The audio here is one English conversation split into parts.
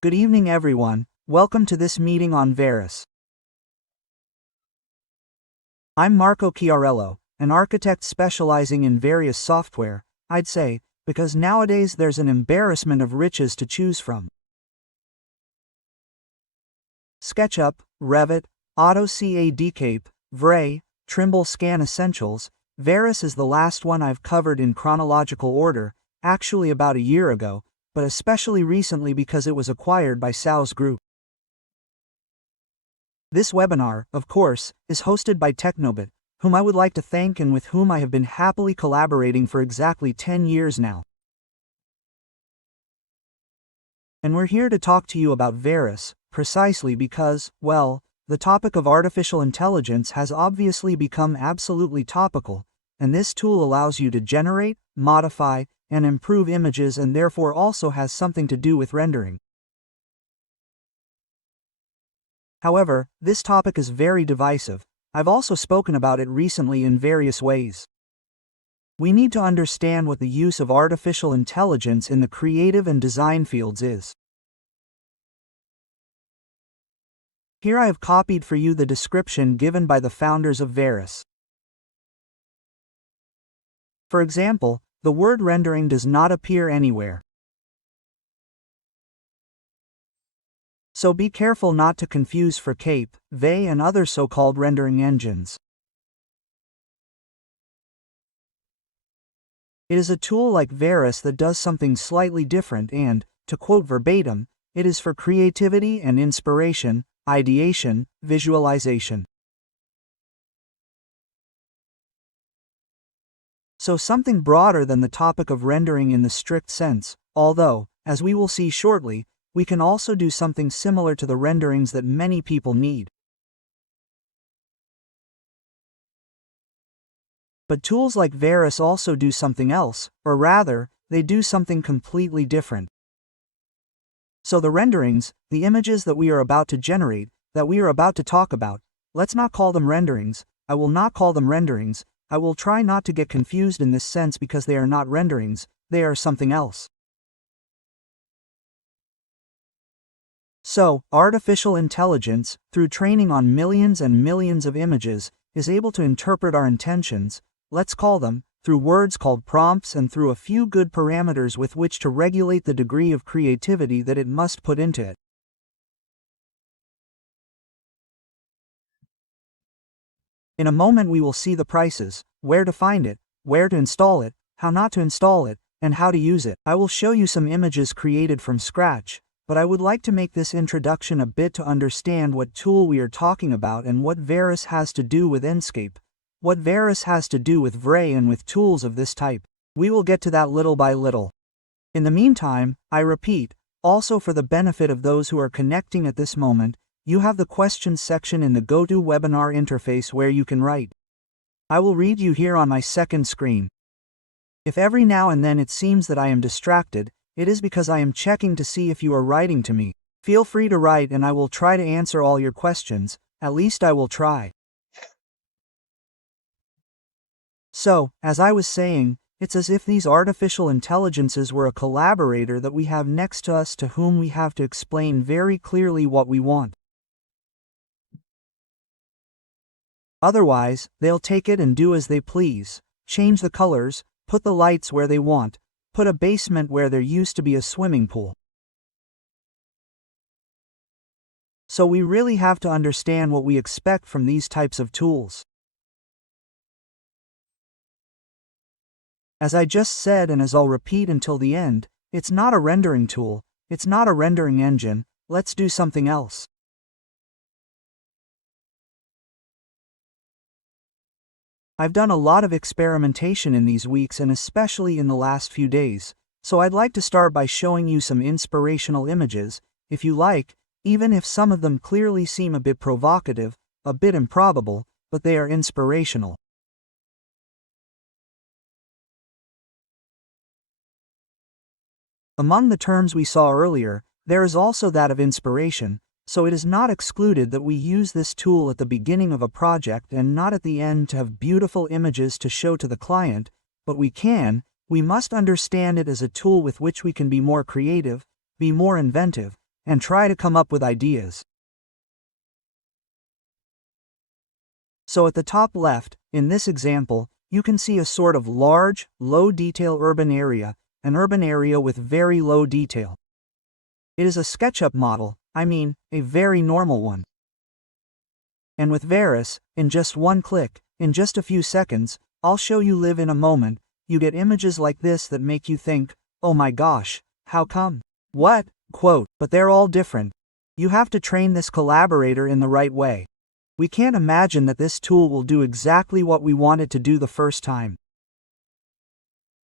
Good evening everyone, welcome to this meeting on Veras. I'm Marco Chiarello, an architect specializing in various software, I'd say, because nowadays there's an embarrassment of riches to choose from. SketchUp, Revit, AutoCAD, Veras, Trimble Scan Essentials. Veras is the last one I've covered in chronological order, actually about a year ago, but especially recently because it was acquired by Saus Group. This webinar, of course, is hosted by Technobit, whom I would like to thank and with whom I have been happily collaborating for exactly 10 years now. And we're here to talk to you about Veras, precisely because, well, the topic of artificial intelligence has obviously become absolutely topical, and this tool allows you to generate, modify, and improve images and therefore also has something to do with rendering. However, this topic is very divisive. I've also spoken about it recently in various ways. We need to understand what the use of artificial intelligence in the creative and design fields is. Here I have copied for you the description given by the founders of Veras. For example, the word rendering does not appear anywhere. So be careful not to confuse for Enscape, Veras and other so-called rendering engines. It is a tool like Veras that does something slightly different and, to quote verbatim, it is for creativity and inspiration, ideation, visualization. So something broader than the topic of rendering in the strict sense, although, as we will see shortly, we can also do something similar to the renderings that many people need. But tools like Veras also do something else, or rather, they do something completely different. So the renderings, the images that we are about to generate, that we are about to talk about, let's not call them renderings. I will not call them renderings. I will try not to get confused in this sense because they are not renderings, they are something else. So, artificial intelligence, through training on millions and millions of images, is able to interpret our intentions, let's call them, through words called prompts and through a few good parameters with which to regulate the degree of creativity that it must put into it. In a moment we will see the prices, where to find it, where to install it, how not to install it, and how to use it. I will show you some images created from scratch, but I would like to make this introduction a bit to understand what tool we are talking about and what Veras has to do with Enscape, what Veras has to do with Veras and with tools of this type. We will get to that little by little. In the meantime, I repeat, also for the benefit of those who are connecting at this moment, you have the questions section in the GoToWebinar interface where you can write. I will read you here on my second screen. If every now and then it seems that I am distracted, it is because I am checking to see if you are writing to me. Feel free to write and I will try to answer all your questions, at least I will try. So, as I was saying, it's as if these artificial intelligences were a collaborator that we have next to us to whom we have to explain very clearly what we want. Otherwise, they'll take it and do as they please, change the colors, put the lights where they want, put a basement where there used to be a swimming pool. So we really have to understand what we expect from these types of tools. As I just said and as I'll repeat until the end, it's not a rendering tool, it's not a rendering engine, let's do something else. I've done a lot of experimentation in these weeks and especially in the last few days, so I'd like to start by showing you some inspirational images, if you like, even if some of them clearly seem a bit provocative, a bit improbable, but they are inspirational. Among the terms we saw earlier, there is also that of inspiration, so it is not excluded that we use this tool at the beginning of a project and not at the end to have beautiful images to show to the client, but we must understand it as a tool with which we can be more creative, be more inventive, and try to come up with ideas. So at the top left, in this example, you can see a sort of large, low-detail urban area, an urban area with very low detail. It is a SketchUp model, I mean, a very normal one. And with Veras, in just one click, in just a few seconds, I'll show you live in a moment, you get images like this that make you think, oh my gosh, how come? What? Quote, but they're all different. You have to train this collaborator in the right way. We can't imagine that this tool will do exactly what we want it to do the first time.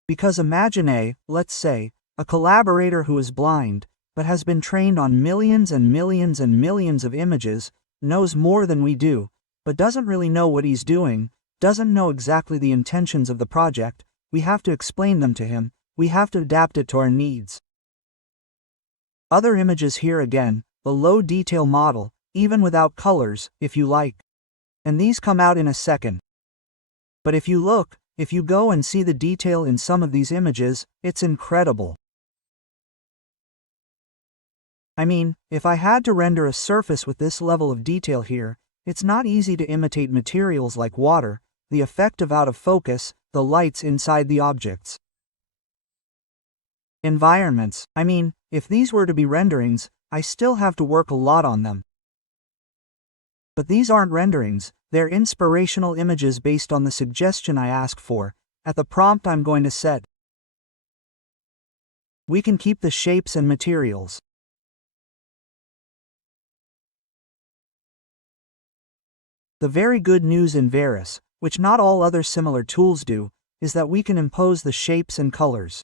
Because imagine let's say, a collaborator who is blind, but has been trained on millions and millions and millions of images, knows more than we do, but doesn't really know what he's doing, doesn't know exactly the intentions of the project. We have to explain them to him, we have to adapt it to our needs. Other images here again, the low detail model, even without colors, if you like. And these come out in a second. But if you look, if you go and see the detail in some of these images, it's incredible. I mean, if I had to render a surface with this level of detail here, it's not easy to imitate materials like water, the effect of out of focus, the lights inside the objects. Environments, I mean, if these were to be renderings, I still have to work a lot on them. But these aren't renderings, they're inspirational images based on the suggestion I asked for, at the prompt I'm going to set. We can keep the shapes and materials. The very good news in Veras, which not all other similar tools do, is that we can impose the shapes and colors.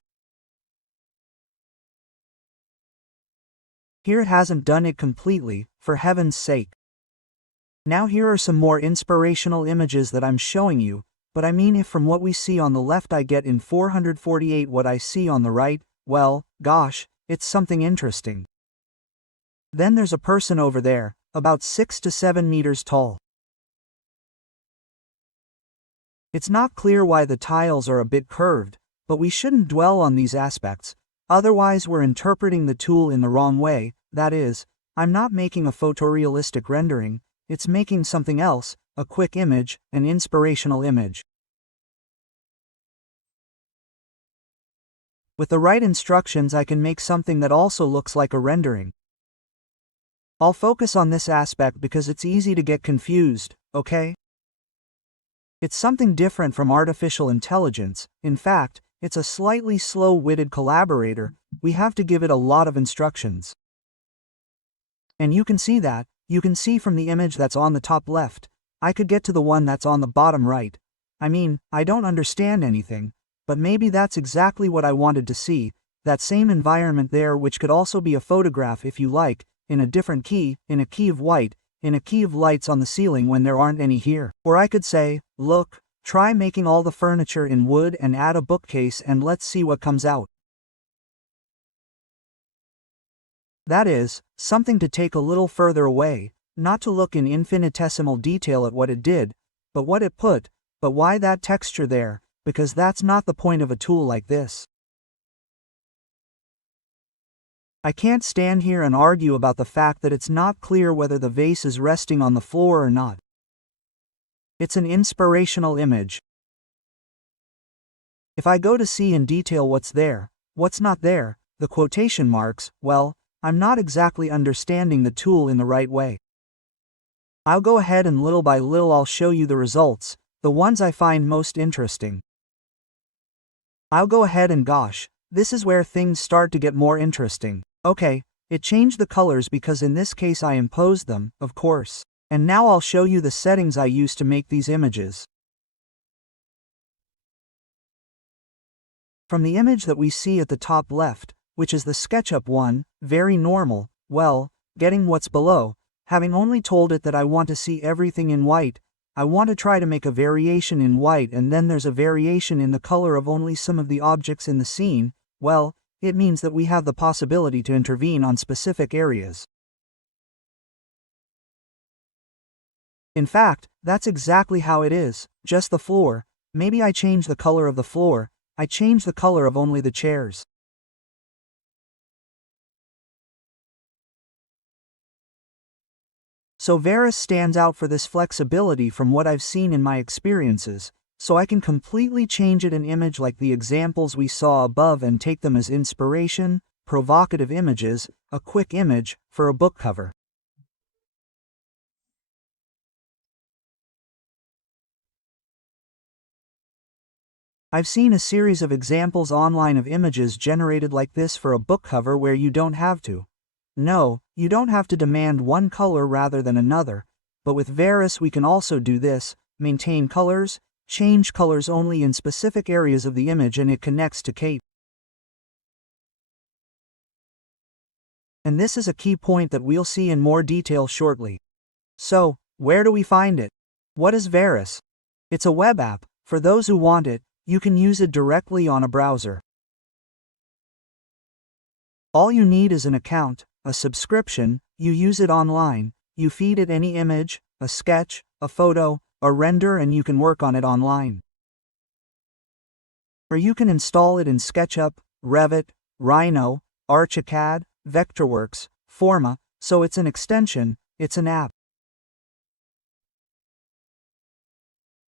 Here it hasn't done it completely, for heaven's sake. Now here are some more inspirational images that I'm showing you, but I mean if from what we see on the left I get in 448 what I see on the right, well, gosh, it's something interesting. Then there's a person over there, about 6 to 7 meters tall. It's not clear why the tiles are a bit curved, but we shouldn't dwell on these aspects, otherwise we're interpreting the tool in the wrong way. That is, I'm not making a photorealistic rendering, it's making something else, a quick image, an inspirational image. With the right instructions I can make something that also looks like a rendering. I'll focus on this aspect because it's easy to get confused, okay? It's something different from artificial intelligence. In fact, it's a slightly slow-witted collaborator. We have to give it a lot of instructions. And you can see that. You can see from the image that's on the top left. I could get to the one that's on the bottom right. I mean, I don't understand anything, but maybe that's exactly what I wanted to see. That same environment there, which could also be a photograph if you like, in a different key, in a key of white, in a key of lights on the ceiling when there aren't any here. Or I could say, look, try making all the furniture in wood and add a bookcase and let's see what comes out. That is, something to take a little further away, not to look in infinitesimal detail at what it did, but what it put, but why that texture there, because that's not the point of a tool like this. I can't stand here and argue about the fact that it's not clear whether the vase is resting on the floor or not. It's an inspirational image. If I go to see in detail what's there, what's not there, the quotation marks, well, I'm not exactly understanding the tool in the right way. I'll go ahead and little by little I'll show you the results, the ones I find most interesting. I'll go ahead and gosh, this is where things start to get more interesting. Okay, it changed the colors because in this case I imposed them, of course. And now I'll show you the settings I used to make these images. From the image that we see at the top left, which is the SketchUp one, very normal, well, getting what's below, having only told it that I want to see everything in white, I want to try to make a variation in white and then there's a variation in the color of only some of the objects in the scene, well, it means that we have the possibility to intervene on specific areas. In fact, that's exactly how it is, just the floor. Maybe I change the color of the floor, I change the color of only the chairs. So Veras stands out for this flexibility from what I've seen in my experiences, so I can completely change it in image like the examples we saw above and take them as inspiration, provocative images, a quick image, for a book cover. I've seen a series of examples online of images generated like this for a book cover where you don't have to. No, you don't have to demand one color rather than another, but with Veras we can also do this, maintain colors, change colors only in specific areas of the image, and it connects to Cape. And this is a key point that we'll see in more detail shortly. So, where do we find it? What is Veras? It's a web app. For those who want it, you can use it directly on a browser. All you need is an account, a subscription, you use it online, you feed it any image, a sketch, a photo, a render, and you can work on it online. Or you can install it in SketchUp, Revit, Rhino, Archicad, Vectorworks, Forma, so it's an extension, it's an app.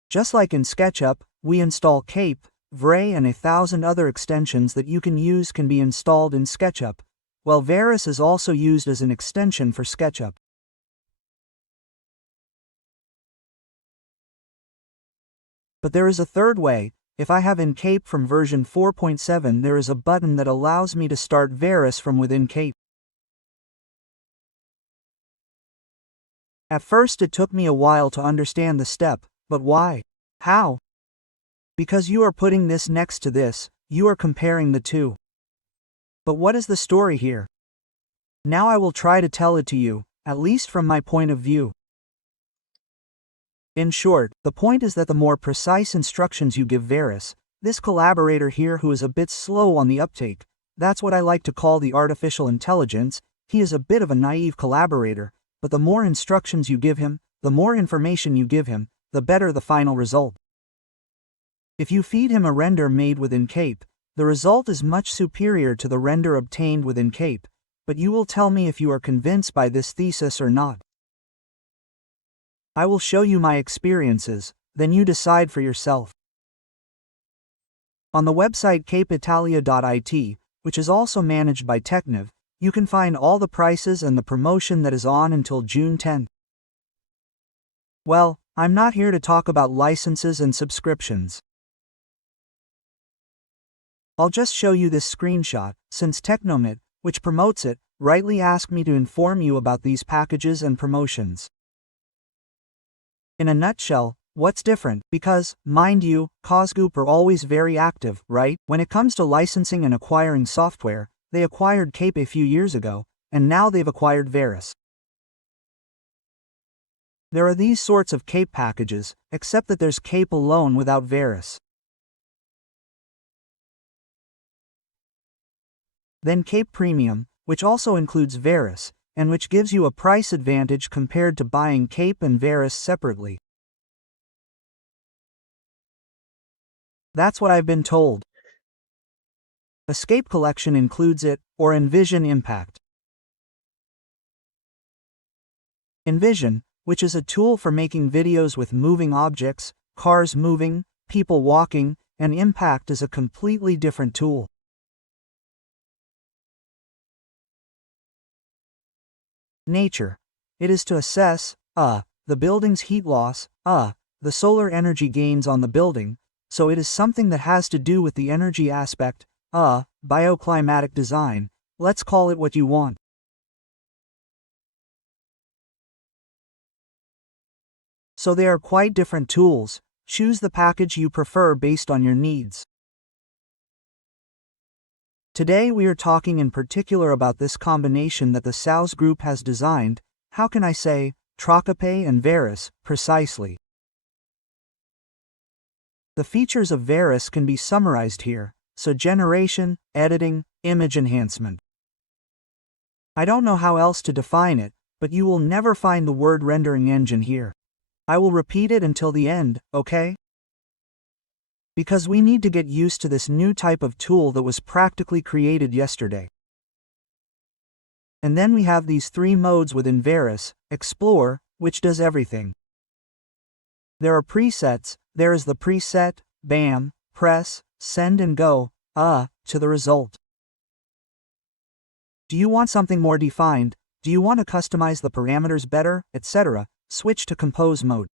Just like in SketchUp, we install Cape, Vray, and 1,000 other extensions that you can use can be installed in SketchUp, while Veras is also used as an extension for SketchUp. But there is a third way. If I have Enscape from version 4.7, there is a button that allows me to start Veras from within Cape. At first it took me a while to understand the step, but why? How? Because you are putting this next to this, you are comparing the two. But what is the story here? Now I will try to tell it to you, at least from my point of view. In short, the point is that the more precise instructions you give Veras, this collaborator here who is a bit slow on the uptake, that's what I like to call the artificial intelligence, he is a bit of a naive collaborator, but the more instructions you give him, the more information you give him, the better the final result. If you feed him a render made with Enscape, the result is much superior to the render obtained with Enscape, but you will tell me if you are convinced by this thesis or not. I will show you my experiences, then you decide for yourself. On the website capeitalia.it, which is also managed by Techniv, you can find all the prices and the promotion that is on until June 10th. Well, I'm not here to talk about licenses and subscriptions. I'll just show you this screenshot, since Technomit, which promotes it, rightly asked me to inform you about these packages and promotions. In a nutshell, what's different? Because, mind you, Cosgroup are always very active, right? When it comes to licensing and acquiring software, they acquired Cape a few years ago, and now they've acquired Veras. There are these sorts of Cape packages, except that there's Cape alone without Veras. Then Cape Premium, which also includes Veras, and which gives you a price advantage compared to buying Cape and Veras separately. That's what I've been told. Escape Collection includes it, or Envision Impact. Envision, which is a tool for making videos with moving objects, cars moving, people walking, and Impact is a completely different tool. Nature. It is to assess, the building's heat loss, the solar energy gains on the building, so it is something that has to do with the energy aspect, bioclimatic design, let's call it what you want. So they are quite different tools, choose the package you prefer based on your needs. Today we are talking in particular about this combination that the SOUS group has designed, how can I say, Trocape and Veras, precisely. The features of Veras can be summarized here, so generation, editing, image enhancement. I don't know how else to define it, but you will never find the word rendering engine here. I will repeat it until the end, okay? Because we need to get used to this new type of tool that was practically created yesterday. And then we have these three modes within Veras: Explore, which does everything. There are presets. There is the preset, bam, press, send and go, to the result. Do you want something more defined? Do you want to customize the parameters better, etc.? Switch to compose mode.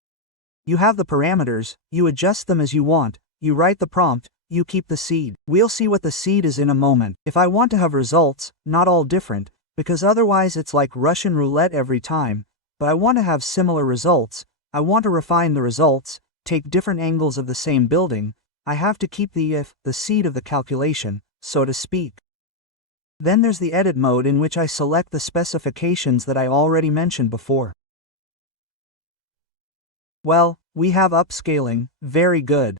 You have the parameters, you adjust them as you want, you write the prompt, you keep the seed. We'll see what the seed is in a moment. If I want to have results, not all different, because otherwise it's like Russian roulette every time, but I want to have similar results, I want to refine the results, take different angles of the same building, I have to keep the seed of the calculation, so to speak. Then there's the edit mode in which I select the specifications that I already mentioned before. Well, we have upscaling, very good.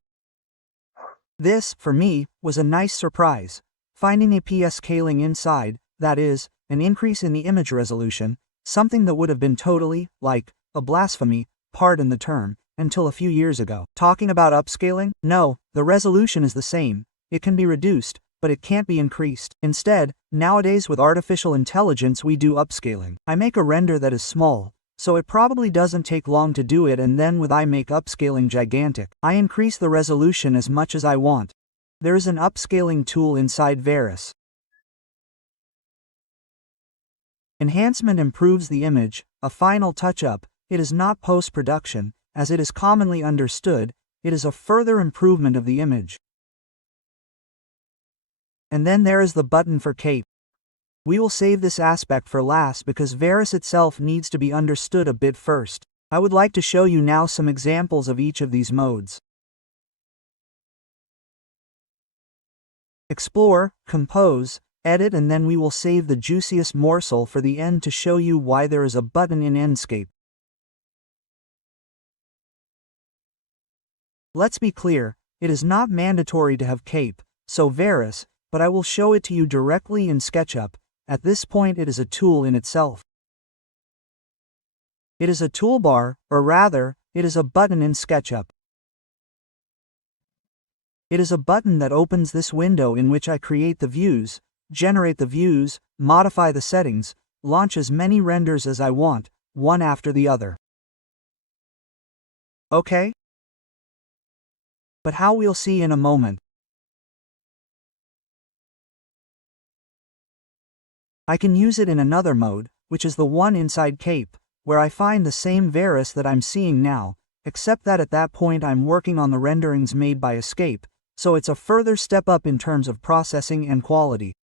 This, for me, was a nice surprise. Finding a scaling inside, that is, an increase in the image resolution, something that would have been totally, like, a blasphemy, pardon the term, until a few years ago. Talking about upscaling? No, the resolution is the same. It can be reduced, but it can't be increased. Instead, nowadays with artificial intelligence we do upscaling. I make a render that is small, so it probably doesn't take long to do it, and then with I make upscaling gigantic. I increase the resolution as much as I want. There is an upscaling tool inside Veras. Enhancement improves the image, a final touch-up. It is not post-production, as it is commonly understood, it is a further improvement of the image. And then there is the button for cape. We will save this aspect for last because Veras itself needs to be understood a bit first. I would like to show you now some examples of each of these modes. Explore, compose, edit, and then we will save the juiciest morsel for the end to show you why there is a button in Enscape. Let's be clear, it is not mandatory to have cape, so Veras, but I will show it to you directly in SketchUp. At this point it is a tool in itself. It is a toolbar, or rather, it is a button in SketchUp. It is a button that opens this window in which I create the views, generate the views, modify the settings, launch as many renders as I want, one after the other. Okay? But how we'll see in a moment. I can use it in another mode, which is the one inside Cape, where I find the same Veras that I'm seeing now, except that at that point I'm working on the renderings made by Enscape, so it's a further step up in terms of processing and quality.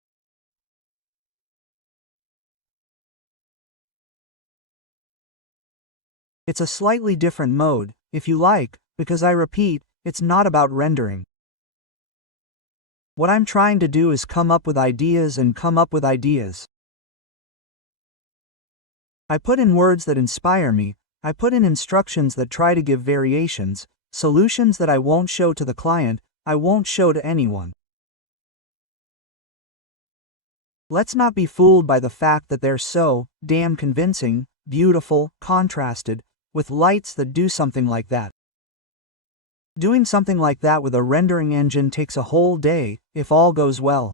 It's a slightly different mode, if you like, because I repeat, it's not about rendering. What I'm trying to do is come up with ideas and come up with ideas. I put in words that inspire me, I put in instructions that try to give variations, solutions that I won't show to the client, I won't show to anyone. Let's not be fooled by the fact that they're so damn convincing, beautiful, contrasted, with lights that do something like that. Doing something like that with a rendering engine takes a whole day, if all goes well.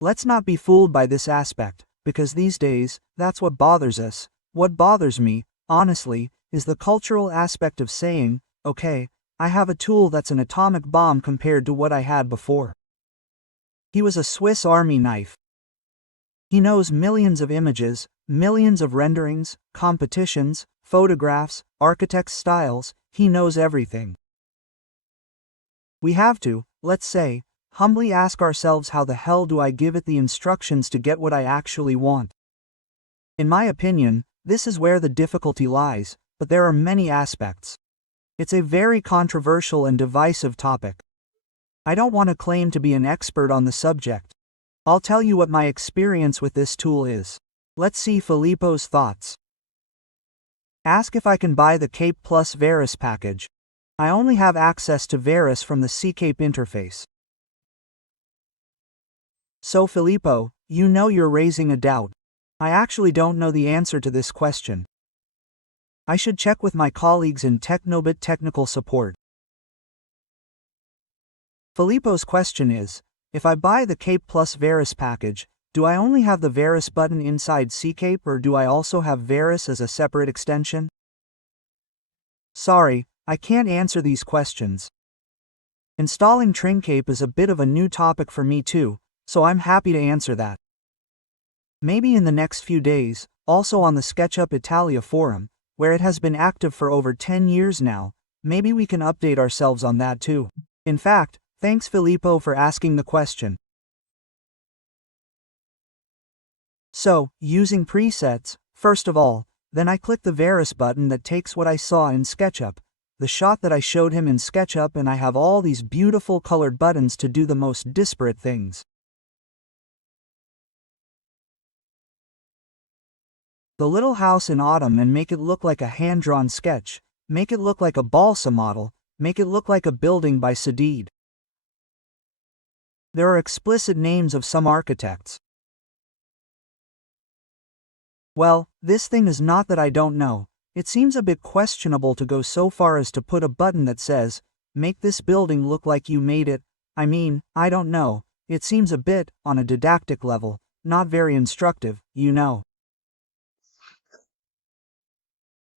Let's not be fooled by this aspect, because these days, that's what bothers us. What bothers me, honestly, is the cultural aspect of saying, okay, I have a tool that's an atomic bomb compared to what I had before. He was a Swiss Army knife. He knows millions of images, millions of renderings, competitions, photographs, architects' styles, he knows everything. We have to, let's say, humbly ask ourselves, how the hell do I give it the instructions to get what I actually want? In my opinion, this is where the difficulty lies, but there are many aspects. It's a very controversial and divisive topic. I don't want to claim to be an expert on the subject. I'll tell you what my experience with this tool is. Let's see Filippo's thoughts. Ask if I can buy the Cape plus Veras package. I only have access to Veras from the Enscape interface. So Filippo, you know you're raising a doubt. I actually don't know the answer to this question. I should check with my colleagues in Technobit technical support. Filippo's question is, if I buy the Cape plus Veras package, Do I only have the Veras button inside Enscape, or do I also have Veras as a separate extension? Sorry, I can't answer these questions. Installing Enscape is a bit of a new topic for me too, so I'm happy to answer that. Maybe in the next few days, also on the SketchUp Italia forum, where it has been active for over 10 years now, maybe we can update ourselves on that too. In fact, thanks Filippo for asking the question. So, using presets, first of all, then I click the Veras button that takes what I saw in SketchUp, the shot that I showed him in SketchUp, and I have all these beautiful colored buttons to do the most disparate things. The little house in autumn, and make it look like a hand-drawn sketch, make it look like a balsa model, make it look like a building by Sadid. There are explicit names of some architects. Well, this thing is not that I don't know. It seems a bit questionable to go so far as to put a button that says, make this building look like you made it. I mean, I don't know. It seems a bit, on a didactic level, not very instructive, you know.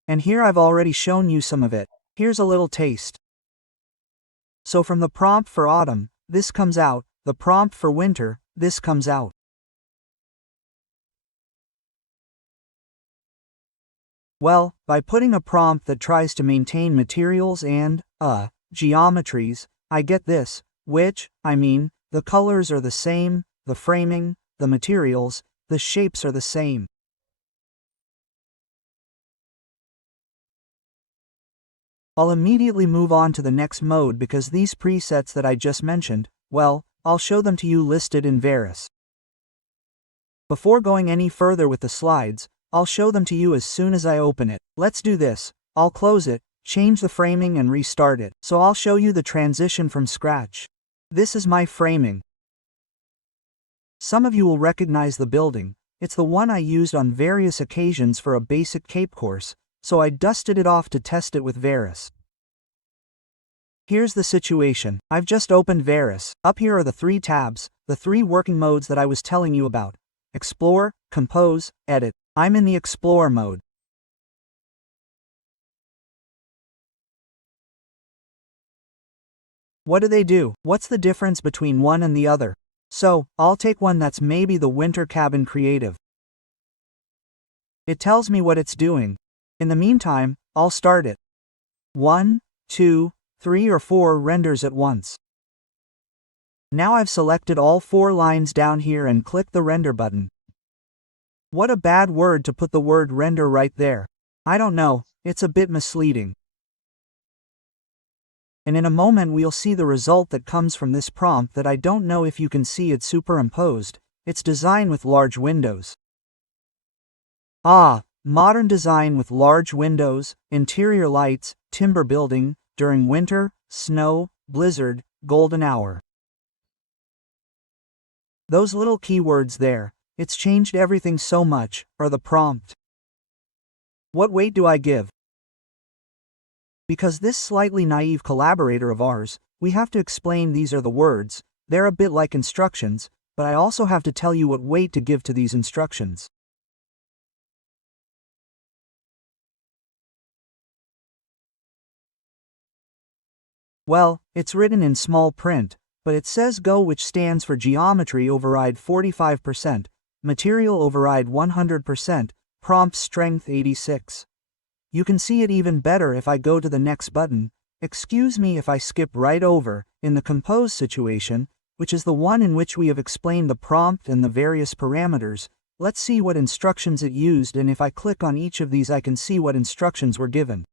And here I've already shown you some of it. Here's a little taste. So from the prompt for autumn, this comes out, the prompt for winter, this comes out. Well, by putting a prompt that tries to maintain materials and, geometries, I get this, which, I mean, the colors are the same, the framing, the materials, the shapes are the same. I'll immediately move on to the next mode because these presets that I just mentioned, well, I'll show them to you listed in Veras. Before going any further with the slides, I'll show them to you as soon as I open it. Let's do this. I'll close it, change the framing and restart it. So I'll show you the transition from scratch. This is my framing. Some of you will recognize the building. It's the one I used on various occasions for a basic Cape course, so I dusted it off to test it with Veras. Here's the situation. I've just opened Veras. Up here are the 3 tabs, the 3 working modes that I was telling you about. Explore, Compose, Edit. I'm in the Explore mode. What do they do? What's the difference between one and the other? So, I'll take one that's maybe the Winter Cabin Creative. It tells me what it's doing. In the meantime, I'll start it. 1, 2, 3 or 4 renders at once. Now I've selected all 4 lines down here and click the render button. What a bad word to put the word render right there. I don't know, it's a bit misleading. And in a moment we'll see the result that comes from this prompt that I don't know if you can see it superimposed. It's design with large windows. Modern design with large windows, interior lights, timber building, during winter, snow, blizzard, golden hour. Those little keywords there, it's changed everything so much, or the prompt. What weight do I give? Because this slightly naive collaborator of ours, we have to explain these are the words, they're a bit like instructions, but I also have to tell you what weight to give to these instructions. Well, it's written in small print, but it says GO, which stands for Geometry Override 45%, Material Override 100%, Prompt Strength 86. You can see it even better if I go to the next button. Excuse me if I skip right over, in the Compose situation, which is the one in which we have explained the prompt and the various parameters. Let's see what instructions it used, and if I click on each of these I can see what instructions were given.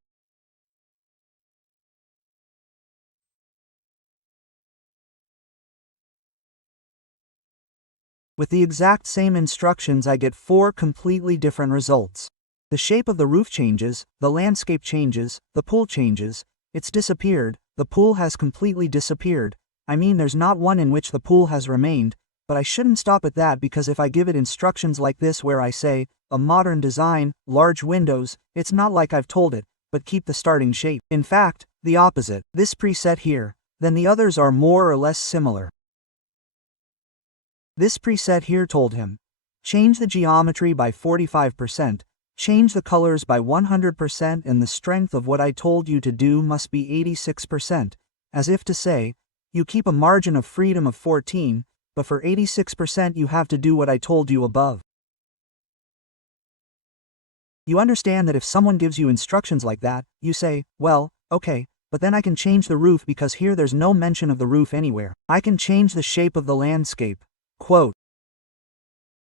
With the exact same instructions I get 4 completely different results. The shape of the roof changes, the landscape changes, the pool changes, it's disappeared, the pool has completely disappeared. I mean, there's not one in which the pool has remained, but I shouldn't stop at that, because if I give it instructions like this where I say, a modern design, large windows, it's not like I've told it, but keep the starting shape. In fact, the opposite, this preset here, then the others are more or less similar. This preset here told him, change the geometry by 45%, change the colors by 100%, and the strength of what I told you to do must be 86%, as if to say, you keep a margin of freedom of 14, but for 86% you have to do what I told you above. You understand that if someone gives you instructions like that, you say, well, okay, but then I can change the roof because here there's no mention of the roof anywhere. I can change the shape of the landscape. Quote.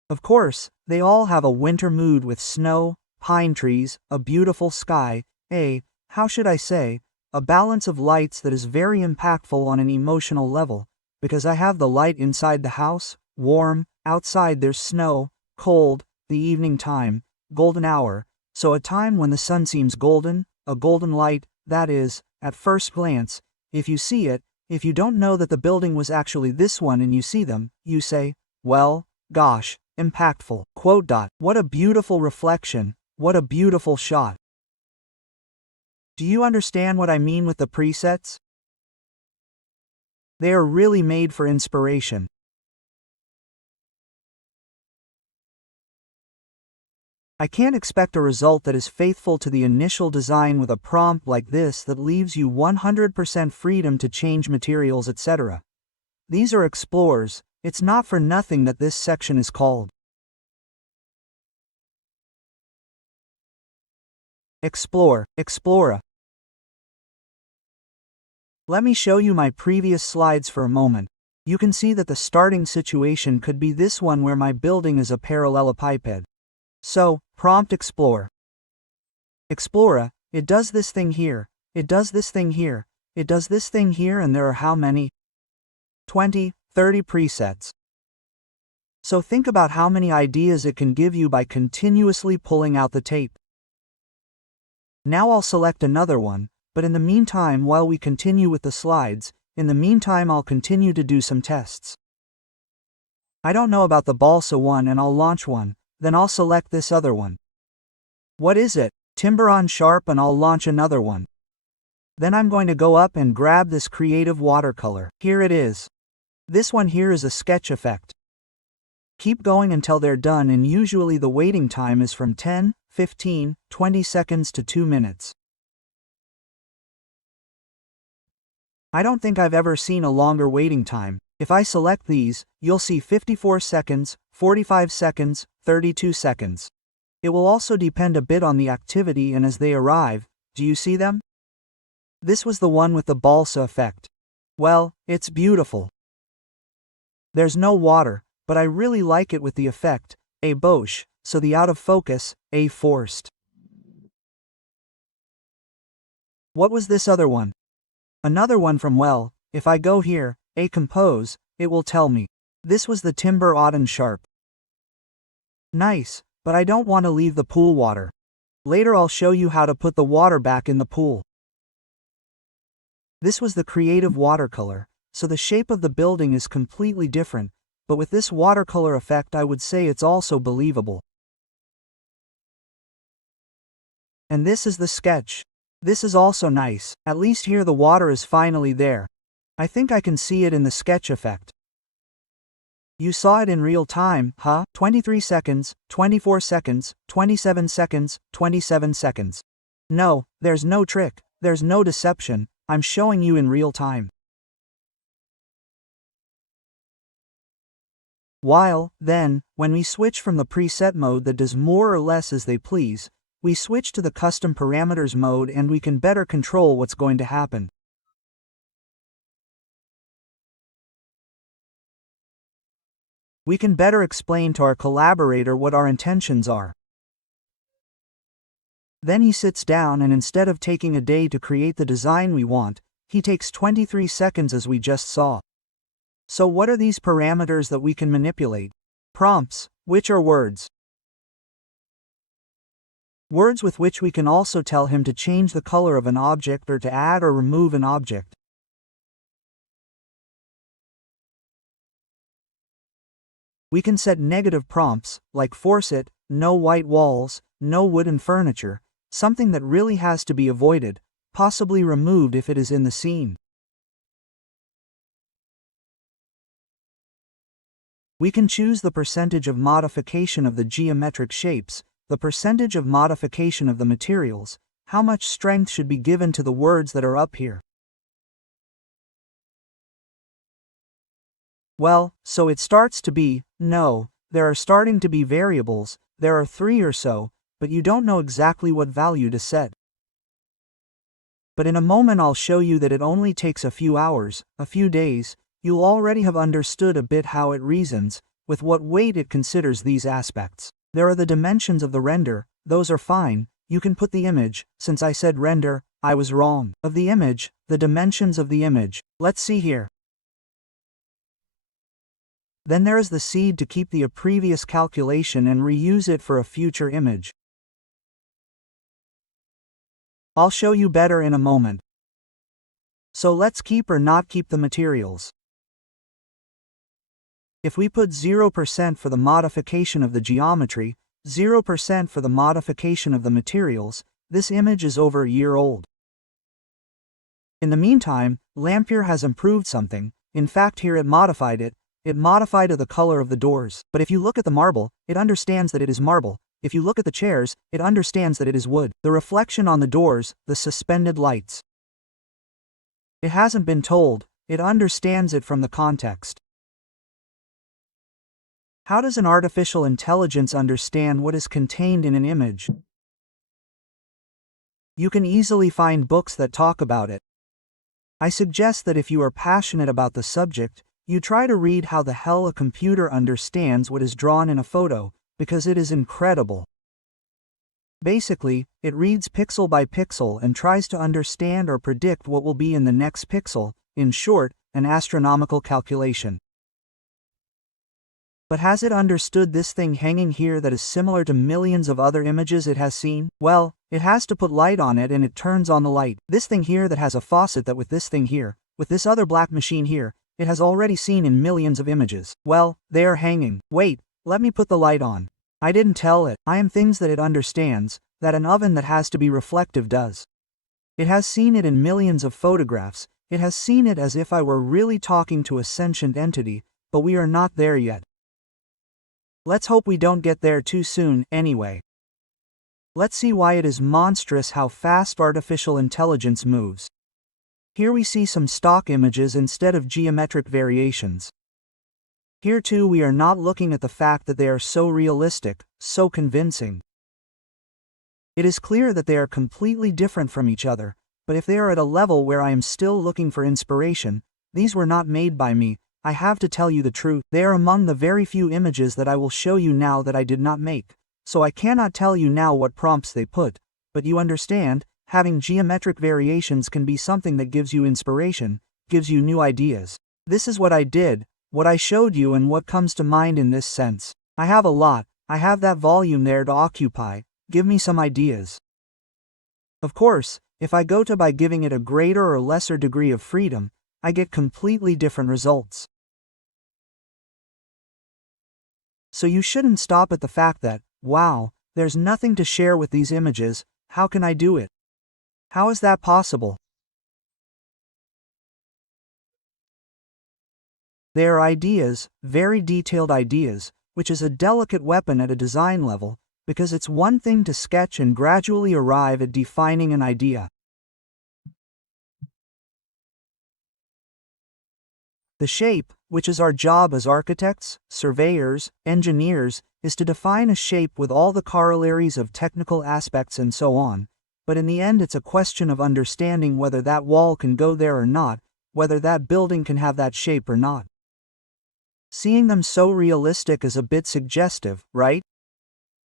Of course, they all have a winter mood with snow, pine trees, a beautiful sky, how should I say, a balance of lights that is very impactful on an emotional level, because I have the light inside the house, warm, outside there's snow, cold, the evening time, golden hour, so a time when the sun seems golden, a golden light, that is, at first glance, if you see it, if you don't know that the building was actually this one and you see them, you say, well, gosh, impactful. Quote. What a beautiful reflection, what a beautiful shot. Do you understand what I mean with the presets? They are really made for inspiration. I can't expect a result that is faithful to the initial design with a prompt like this that leaves you 100% freedom to change materials, etc. These are explores, it's not for nothing that this section is called Explore, Explora. Let me show you my previous slides for a moment. You can see that the starting situation could be this one where my building is a parallelepiped. So, prompt explore. Explora, it does this thing here, it does this thing here, it does this thing here, and there are how many? 20, 30 presets. So think about how many ideas it can give you by continuously pulling out the tape. Now I'll select another one, but in the meantime, while we continue with the slides, in the meantime I'll continue to do some tests. I don't know about the balsa one, and I'll launch one. Then I'll select this other one. What is it? Timberon Sharp, and I'll launch another one. Then I'm going to go up and grab this creative watercolor. Here it is. This one here is a sketch effect. Keep going until they're done, and usually the waiting time is from 10, 15, 20 seconds to 2 minutes. I don't think I've ever seen a longer waiting time. If I select these, you'll see 54 seconds, 45 seconds, 32 seconds. It will also depend a bit on the activity and as they arrive. Do you see them? This was the one with the balsa effect. Well, it's beautiful. There's no water, but I really like it with the effect, a Bosch, so the out of focus, a forced. What was this other one? Another one from well, if I go here, a compose, it will tell me. This was the Timber Auden Sharp. Nice, but I don't want to leave the pool water. Later I'll show you how to put the water back in the pool. This was the creative watercolor, so the shape of the building is completely different, but with this watercolor effect I would say it's also believable. And this is the sketch. This is also nice, at least here the water is finally there. I think I can see it in the sketch effect. You saw it in real time, huh? 23 seconds, 24 seconds, 27 seconds, 27 seconds. No, there's no trick, there's no deception, I'm showing you in real time. While, then, when we switch from the preset mode that does more or less as they please, we switch to the custom parameters mode and we can better control what's going to happen. We can better explain to our collaborator what our intentions are. Then he sits down and instead of taking a day to create the design we want, he takes 23 seconds as we just saw. So what are these parameters that we can manipulate? Prompts, which are words. Words with which we can also tell him to change the color of an object or to add or remove an object. We can set negative prompts, like force it, no white walls, no wooden furniture, something that really has to be avoided, possibly removed if it is in the scene. We can choose the percentage of modification of the geometric shapes, the percentage of modification of the materials, how much strength should be given to the words that are up here. Well, so it starts to be, no, there are starting to be variables, there are 3 or so, but you don't know exactly what value to set. But in a moment I'll show you that it only takes a few hours, a few days, you'll already have understood a bit how it reasons, with what weight it considers these aspects. There are the dimensions of the render, those are fine, you can put the image, since I said render, I was wrong. Of the image, the dimensions of the image, let's see here. Then there is the seed to keep the previous calculation and reuse it for a future image. I'll show you better in a moment. So let's keep or not keep the materials. If we put 0% for the modification of the geometry, 0% for the modification of the materials, this image is over a year old. In the meantime, Lampier has improved something. In fact, here it modified the color of the doors. But if you look at the marble, it understands that it is marble. If you look at the chairs, it understands that it is wood. The reflection on the doors, the suspended lights. It hasn't been told, it understands it from the context. How does an artificial intelligence understand what is contained in an image? You can easily find books that talk about it. I suggest that if you are passionate about the subject, you try to read how the hell a computer understands what is drawn in a photo, because it is incredible. Basically, it reads pixel by pixel and tries to understand or predict what will be in the next pixel, in short, an astronomical calculation. But has it understood this thing hanging here that is similar to millions of other images it has seen? Well, it has to put light on it and it turns on the light. This thing here that has a faucet that with this thing here, with this other black machine here, it has already seen in millions of images. Well, they are hanging. Wait, let me put the light on. I didn't tell it. I am things that it understands, that an oven that has to be reflective does. It has seen it in millions of photographs, it has seen it as if I were really talking to a sentient entity, but we are not there yet. Let's hope we don't get there too soon, anyway. Let's see why it is monstrous how fast artificial intelligence moves. Here we see some stock images instead of geometric variations. Here too we are not looking at the fact that they are so realistic, so convincing. It is clear that they are completely different from each other, but if they are at a level where I am still looking for inspiration, these were not made by me, I have to tell you the truth. They are among the very few images that I will show you now that I did not make, so I cannot tell you now what prompts they put, but you understand, having geometric variations can be something that gives you inspiration, gives you new ideas. This is what I did, what I showed you and what comes to mind in this sense. I have a lot, I have that volume there to occupy, give me some ideas. Of course, if I go to by giving it a greater or lesser degree of freedom, I get completely different results. So you shouldn't stop at the fact that, wow, there's nothing to share with these images, how can I do it? How is that possible? They are ideas, very detailed ideas, which is a delicate weapon at a design level, because it's one thing to sketch and gradually arrive at defining an idea. The shape, which is our job as architects, surveyors, engineers, is to define a shape with all the corollaries of technical aspects and so on, but in the end it's a question of understanding whether that wall can go there or not, whether that building can have that shape or not. Seeing them so realistic is a bit suggestive, right?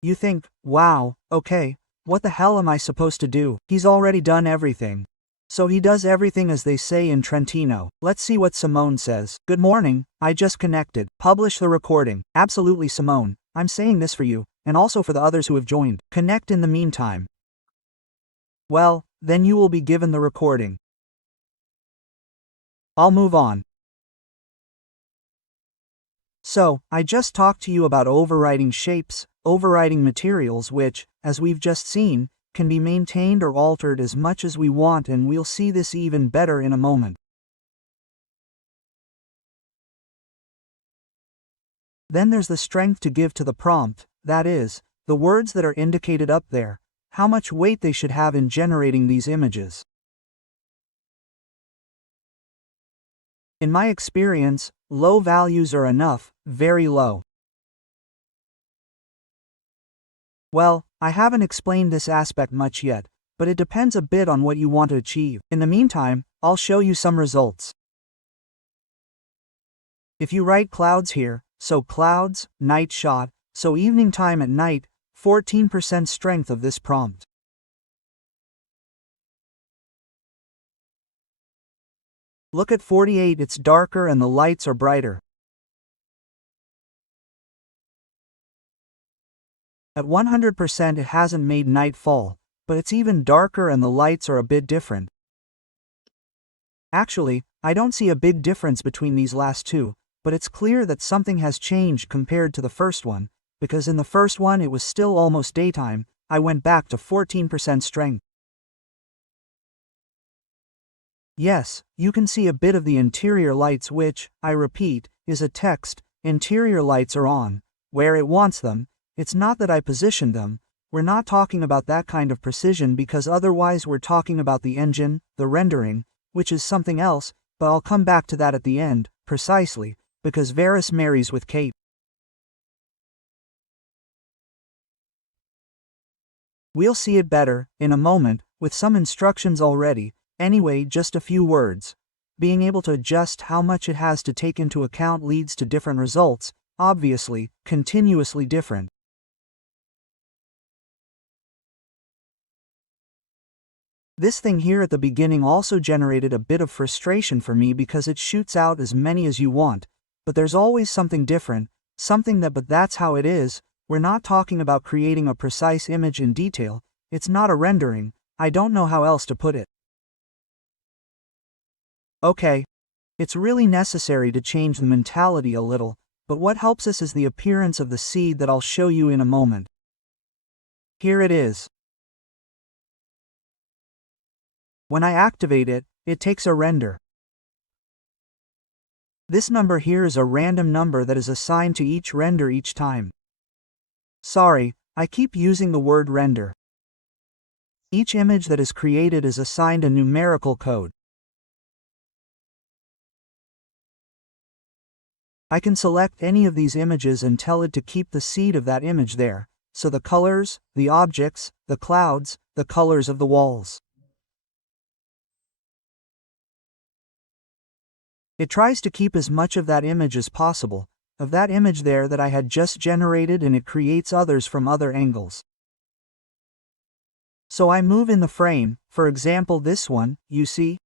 You think, wow, okay, what the hell am I supposed to do? He's already done everything. So he does everything as they say in Trentino. Let's see what Simone says. Good morning, I just connected. Publish the recording. Absolutely Simone, I'm saying this for you, and also for the others who have joined. Connect in the meantime. Well, then you will be given the recording. I'll move on. So, I just talked to you about overriding shapes, overriding materials which, as we've just seen, can be maintained or altered as much as we want, and we'll see this even better in a moment. Then there's the strength to give to the prompt, that is, the words that are indicated up there, how much weight they should have in generating these images. In my experience, low values are enough, very low. Well, I haven't explained this aspect much yet, but it depends a bit on what you want to achieve. In the meantime, I'll show you some results. If you write clouds here, so clouds, night shot, so evening time at night, 14% strength of this prompt. Look at 48, it's darker and the lights are brighter. At 100% it hasn't made night fall, but it's even darker and the lights are a bit different. Actually, I don't see a big difference between these last two, but it's clear that something has changed compared to the first one, because in the first one it was still almost daytime. I went back to 14% strength. Yes, you can see a bit of the interior lights which, I repeat, is a text. Interior lights are on, where it wants them. It's not that I positioned them. We're not talking about that kind of precision because otherwise we're talking about the engine, the rendering, which is something else, but I'll come back to that at the end, precisely, because Veras marries with Kate. We'll see it better, in a moment, with some instructions already. Anyway, just a few words. Being able to adjust how much it has to take into account leads to different results, obviously, continuously different. This thing here at the beginning also generated a bit of frustration for me because it shoots out as many as you want, but there's always something different, but that's how it is. We're not talking about creating a precise image in detail, it's not a rendering, I don't know how else to put it. Okay. It's really necessary to change the mentality a little, but what helps us is the appearance of the seed that I'll show you in a moment. Here it is. When I activate it, it takes a render. This number here is a random number that is assigned to each render each time. Sorry, I keep using the word render. Each image that is created is assigned a numerical code. I can select any of these images and tell it to keep the seed of that image there, so the colors, the objects, the clouds, the colors of the walls. It tries to keep as much of that image as possible, of that image there that I had just generated, and it creates others from other angles. So I move in the frame, for example this one, you see?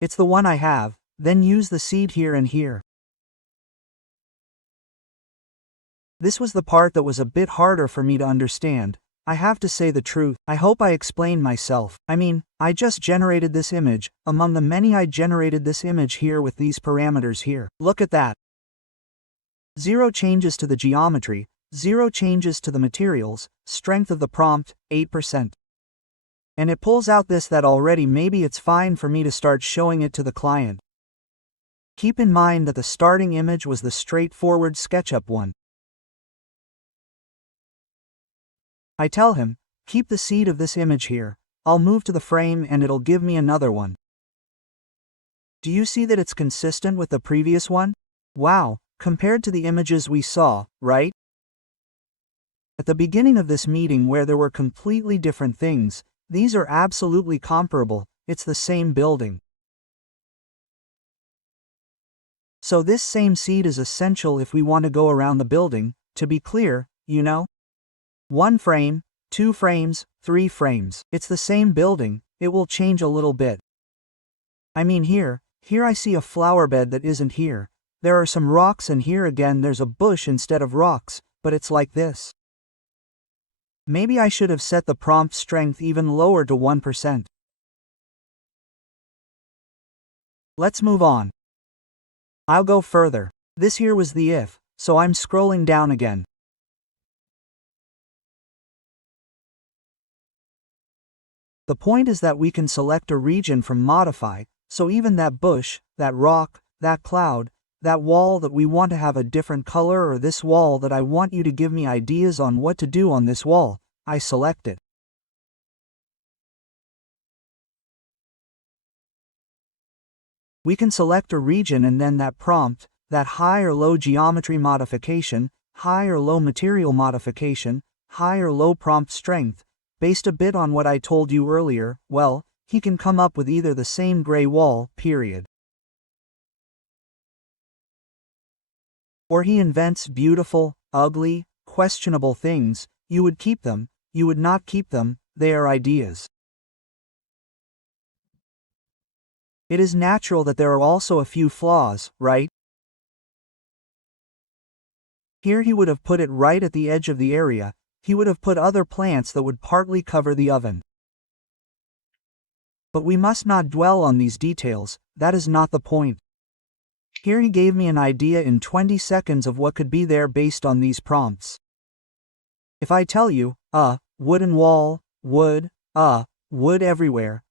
It's the one I have, then use the seed here and here. This was the part that was a bit harder for me to understand. I have to say the truth. I hope I explained myself. I just generated this image. Among the many I generated this image here with these parameters here. Look at that. 0 changes to the geometry, 0 changes to the materials, strength of the prompt, 8%. And it pulls out this that already. Maybe it's fine for me to start showing it to the client. Keep in mind that the starting image was the straightforward SketchUp one. I tell him, keep the seed of this image here, I'll move to the frame and it'll give me another one. Do you see that it's consistent with the previous one? Wow, compared to the images we saw, right? At the beginning of this meeting where there were completely different things, these are absolutely comparable, it's the same building. So this same seed is essential if we want to go around the building, to be clear, you know? 1 frame, 2 frames, 3 frames. It's the same building, it will change a little bit. Here I see a flower bed that isn't here. There are some rocks and here again there's a bush instead of rocks, but it's like this. Maybe I should have set the prompt strength even lower to 1%. Let's move on. I'll go further. This here was the if, so I'm scrolling down again. The point is that we can select a region from modify, so even that bush, that rock, that cloud, that wall that we want to have a different color, or this wall that I want you to give me ideas on what to do on this wall. I select it. We can select a region and then that prompt, that high or low geometry modification, high or low material modification, high or low prompt strength, based a bit on what I told you earlier. Well, he can come up with either the same gray wall, period. Or he invents beautiful, ugly, questionable things. You would keep them, you would not keep them, they are ideas. It is natural that there are also a few flaws, right? Here he would have put it right at the edge of the area. He would have put other plants that would partly cover the oven. But we must not dwell on these details, that is not the point. Here he gave me an idea in 20 seconds of what could be there based on these prompts. If I tell you, wooden wall, wood everywhere,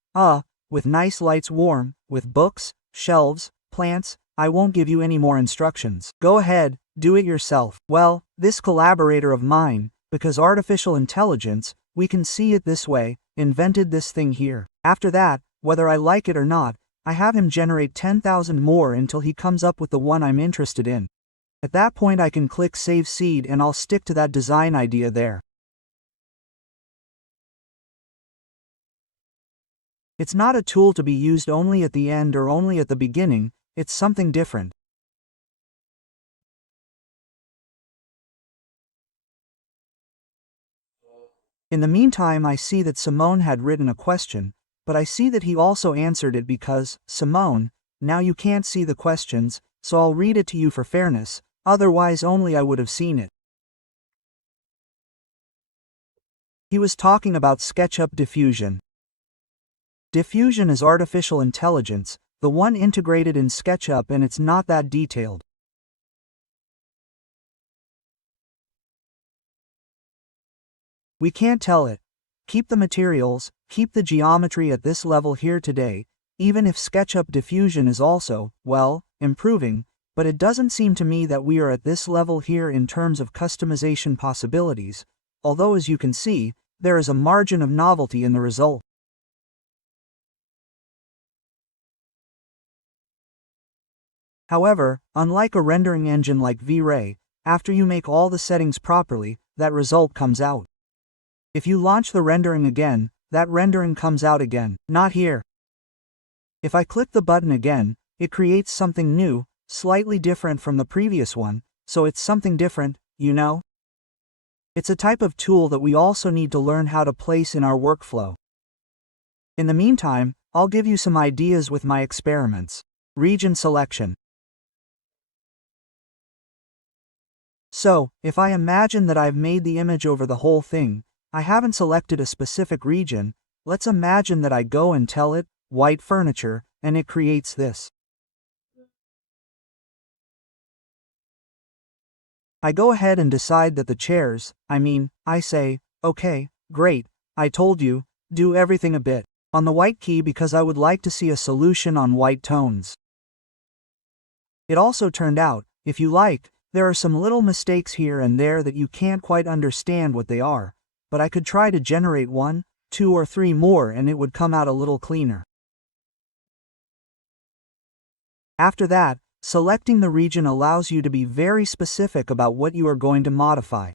with nice lights warm, with books, shelves, plants, I won't give you any more instructions. Go ahead, do it yourself. Well, this collaborator of mine, because artificial intelligence, we can see it this way, invented this thing here. After that, whether I like it or not, I have him generate 10,000 more until he comes up with the one I'm interested in. At that point I can click Save Seed and I'll stick to that design idea there. It's not a tool to be used only at the end or only at the beginning, it's something different. In the meantime I see that Simone had written a question, but I see that he also answered it because, Simone, now you can't see the questions, so I'll read it to you for fairness, otherwise only I would have seen it. He was talking about SketchUp diffusion. Diffusion is artificial intelligence, the one integrated in SketchUp, and it's not that detailed. We can't tell it. Keep the materials, keep the geometry at this level here today, even if SketchUp diffusion is also, well, improving, but it doesn't seem to me that we are at this level here in terms of customization possibilities, although as you can see, there is a margin of novelty in the result. However, unlike a rendering engine like V-Ray, after you make all the settings properly, that result comes out. If you launch the rendering again, that rendering comes out again, not here. If I click the button again, it creates something new, slightly different from the previous one, so it's something different, you know? It's a type of tool that we also need to learn how to place in our workflow. In the meantime, I'll give you some ideas with my experiments. Region selection. So, if I imagine that I've made the image over the whole thing, I haven't selected a specific region, let's imagine that I go and tell it, white furniture, and it creates this. I go ahead and decide that the chairs, I say, okay, great, I told you, do everything a bit on the white key because I would like to see a solution on white tones. It also turned out, if you like, there are some little mistakes here and there that you can't quite understand what they are, but I could try to generate 1, 2 or 3 more and it would come out a little cleaner. After that, selecting the region allows you to be very specific about what you are going to modify.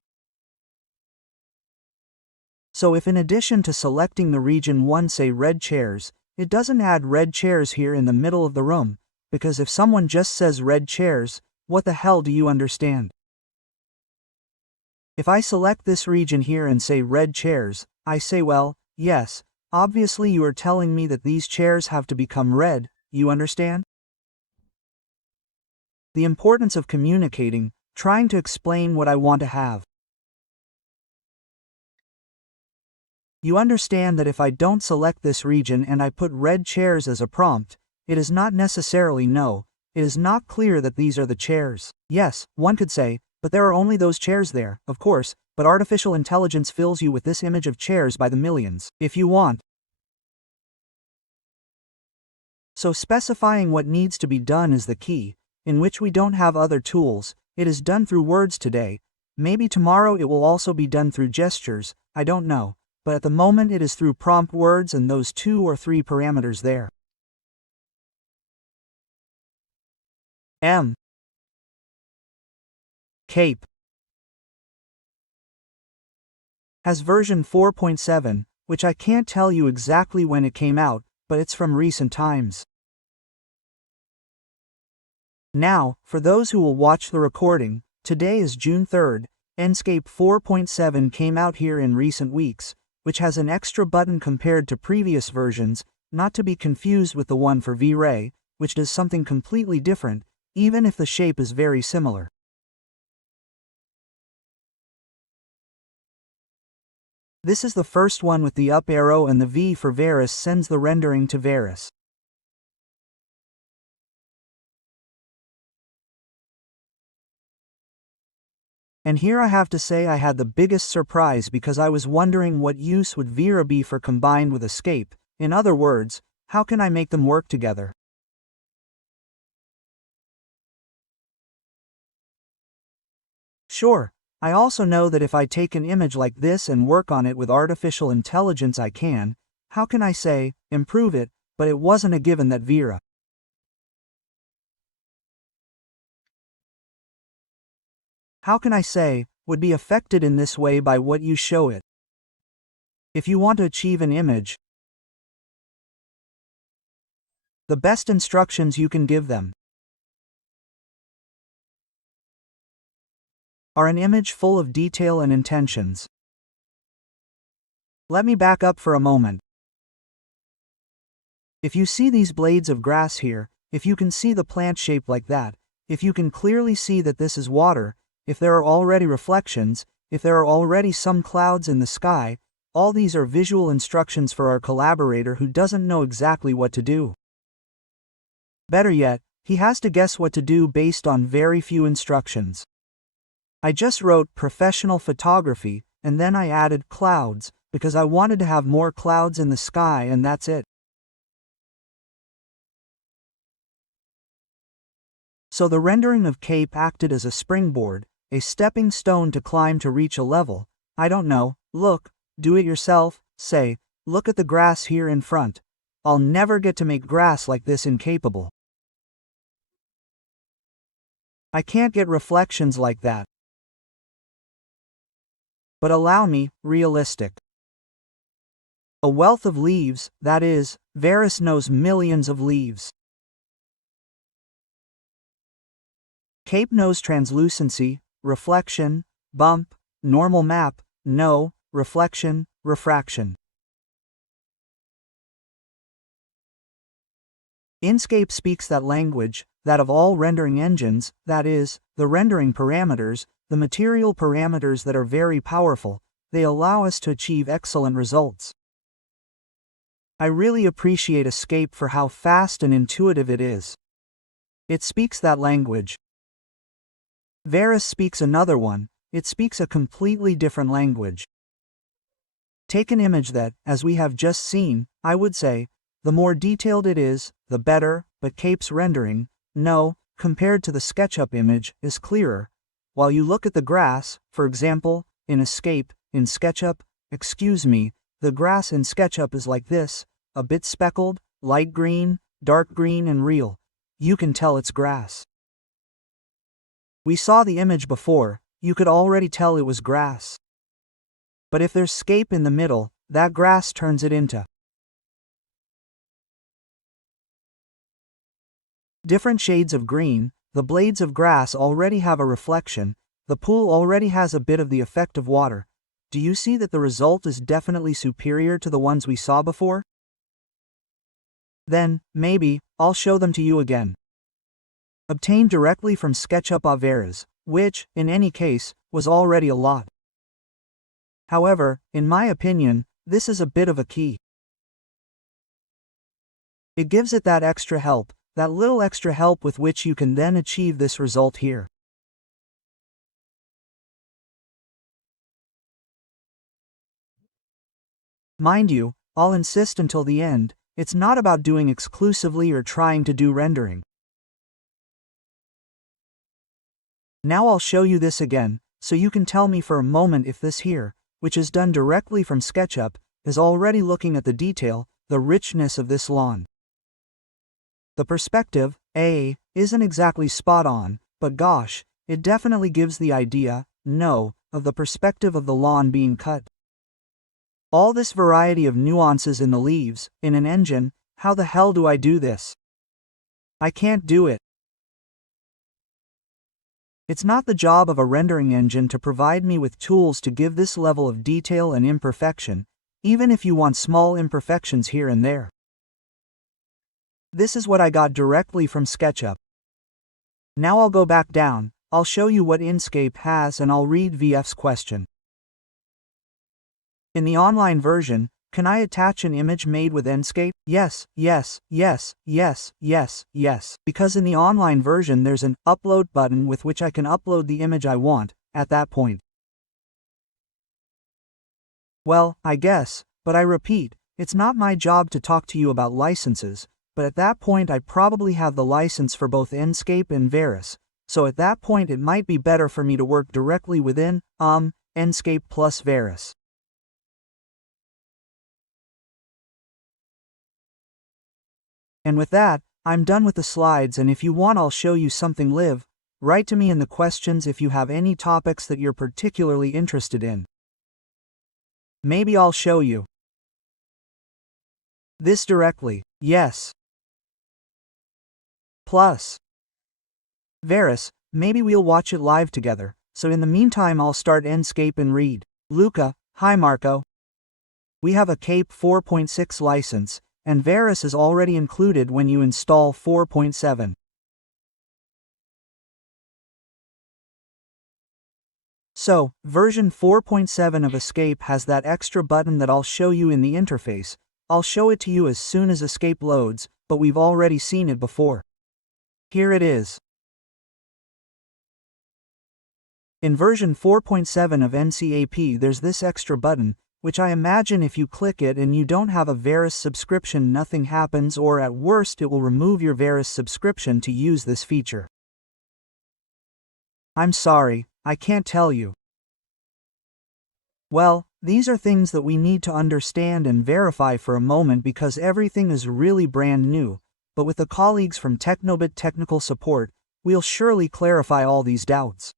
So if in addition to selecting the region 1 say red chairs, it doesn't add red chairs here in the middle of the room, because if someone just says red chairs, what the hell do you understand? If I select this region here and say red chairs, I say well, yes, obviously you are telling me that these chairs have to become red, you understand? The importance of communicating, trying to explain what I want to have. You understand that if I don't select this region and I put red chairs as a prompt, it is not necessarily no, it is not clear that these are the chairs. Yes, one could say, but there are only those chairs there, of course, but artificial intelligence fills you with this image of chairs by the millions, if you want. So specifying what needs to be done is the key. in which we don't have other tools. It is done through words today. Maybe tomorrow it will also be done through gestures, I don't know, but at the moment it is through prompt words and those 2 or 3 parameters there. Enscape has version 4.7, which I can't tell you exactly when it came out, but it's from recent times. Now, for those who will watch the recording, today is June 3rd, Enscape 4.7 came out here in recent weeks, which has an extra button compared to previous versions, not to be confused with the one for Veras, which does something completely different, even if the shape is very similar. This is the first one with the up arrow, and the V for Veras sends the rendering to Veras. And here I have to say I had the biggest surprise because I was wondering what use would Veras be for combined with Enscape. In other words, how can I make them work together? Sure, I also know that if I take an image like this and work on it with artificial intelligence I can, how can I say, improve it, but it wasn't a given that Veras how can I say, would be affected in this way by what you show it. If you want to achieve an image, the best instructions you can give them are an image full of detail and intentions. Let me back up for a moment. If you see these blades of grass here, if you can see the plant shape like that, if you can clearly see that this is water, if there are already reflections, if there are already some clouds in the sky, all these are visual instructions for our collaborator who doesn't know exactly what to do. Better yet, he has to guess what to do based on very few instructions. I just wrote professional photography, and then I added clouds, because I wanted to have more clouds in the sky, and that's it. So the rendering of Cape acted as a springboard, a stepping stone to climb to reach a level. I don't know, look, do it yourself, say, look at the grass here in front. I'll never get to make grass like this incapable. I can't get reflections like that. But allow me, realistic. A wealth of leaves, that is, Veras knows millions of leaves. Cape knows translucency, reflection, bump, normal map, no, reflection, refraction. Enscape speaks that language, that of all rendering engines, that is, the rendering parameters, the material parameters that are very powerful, they allow us to achieve excellent results. I really appreciate Enscape for how fast and intuitive it is. It speaks that language. Veras speaks another one, it speaks a completely different language. Take an image that, as we have just seen, I would say, the more detailed it is, the better, but Cape's rendering, no, compared to the SketchUp image, is clearer. While you look at the grass, for example, in Enscape, in SketchUp, excuse me, the grass in SketchUp is like this, a bit speckled, light green, dark green and real. You can tell it's grass. We saw the image before, you could already tell it was grass. But if there's Enscape in the middle, that grass turns it into different shades of green. The blades of grass already have a reflection, the pool already has a bit of the effect of water. Do you see that the result is definitely superior to the ones we saw before? Then, maybe, I'll show them to you again. Obtained directly from SketchUp Veras, which, in any case, was already a lot. However, in my opinion, this is a bit of a key. It gives it that extra help, that little extra help with which you can then achieve this result here. Mind you, I'll insist until the end, it's not about doing exclusively or trying to do rendering. Now I'll show you this again, so you can tell me for a moment if this here, which is done directly from SketchUp, is already looking at the detail, the richness of this lawn. The perspective, isn't exactly spot on, but gosh, it definitely gives the idea, of the perspective of the lawn being cut. All this variety of nuances in the leaves, in an engine, how the hell do I do this? I can't do it. It's not the job of a rendering engine to provide me with tools to give this level of detail and imperfection, even if you want small imperfections here and there. This is what I got directly from SketchUp. Now I'll go back down, I'll show you what Enscape has, and I'll read VF's question. In the online version, can I attach an image made with Enscape? Yes, yes, yes, yes, yes, yes. Because in the online version there's an upload button with which I can upload the image I want, at that point. Well, I guess, but I repeat, it's not my job to talk to you about licenses, but at that point I probably have the license for both Enscape and Veras, so at that point it might be better for me to work directly within, Enscape plus Veras. And with that, I'm done with the slides, and if you want I'll show you something live. Write to me in the questions if you have any topics that you're particularly interested in. Maybe I'll show you this directly, yes. Plus Veras, maybe we'll watch it live together, so in the meantime I'll start Enscape and read. Luca, hi Marco. We have a Cape 4.6 license, and Veras is already included when you install 4.7. So, version 4.7 of Enscape has that extra button that I'll show you in the interface. I'll show it to you as soon as Enscape loads, but we've already seen it before. Here it is. In version 4.7 of Enscape there's this extra button, which I imagine if you click it and you don't have a Veras subscription nothing happens, or at worst it will remove your Veras subscription to use this feature. I'm sorry, I can't tell you. Well, these are things that we need to understand and verify for a moment because everything is really brand new, but with the colleagues from Technobit Technical Support, we'll surely clarify all these doubts.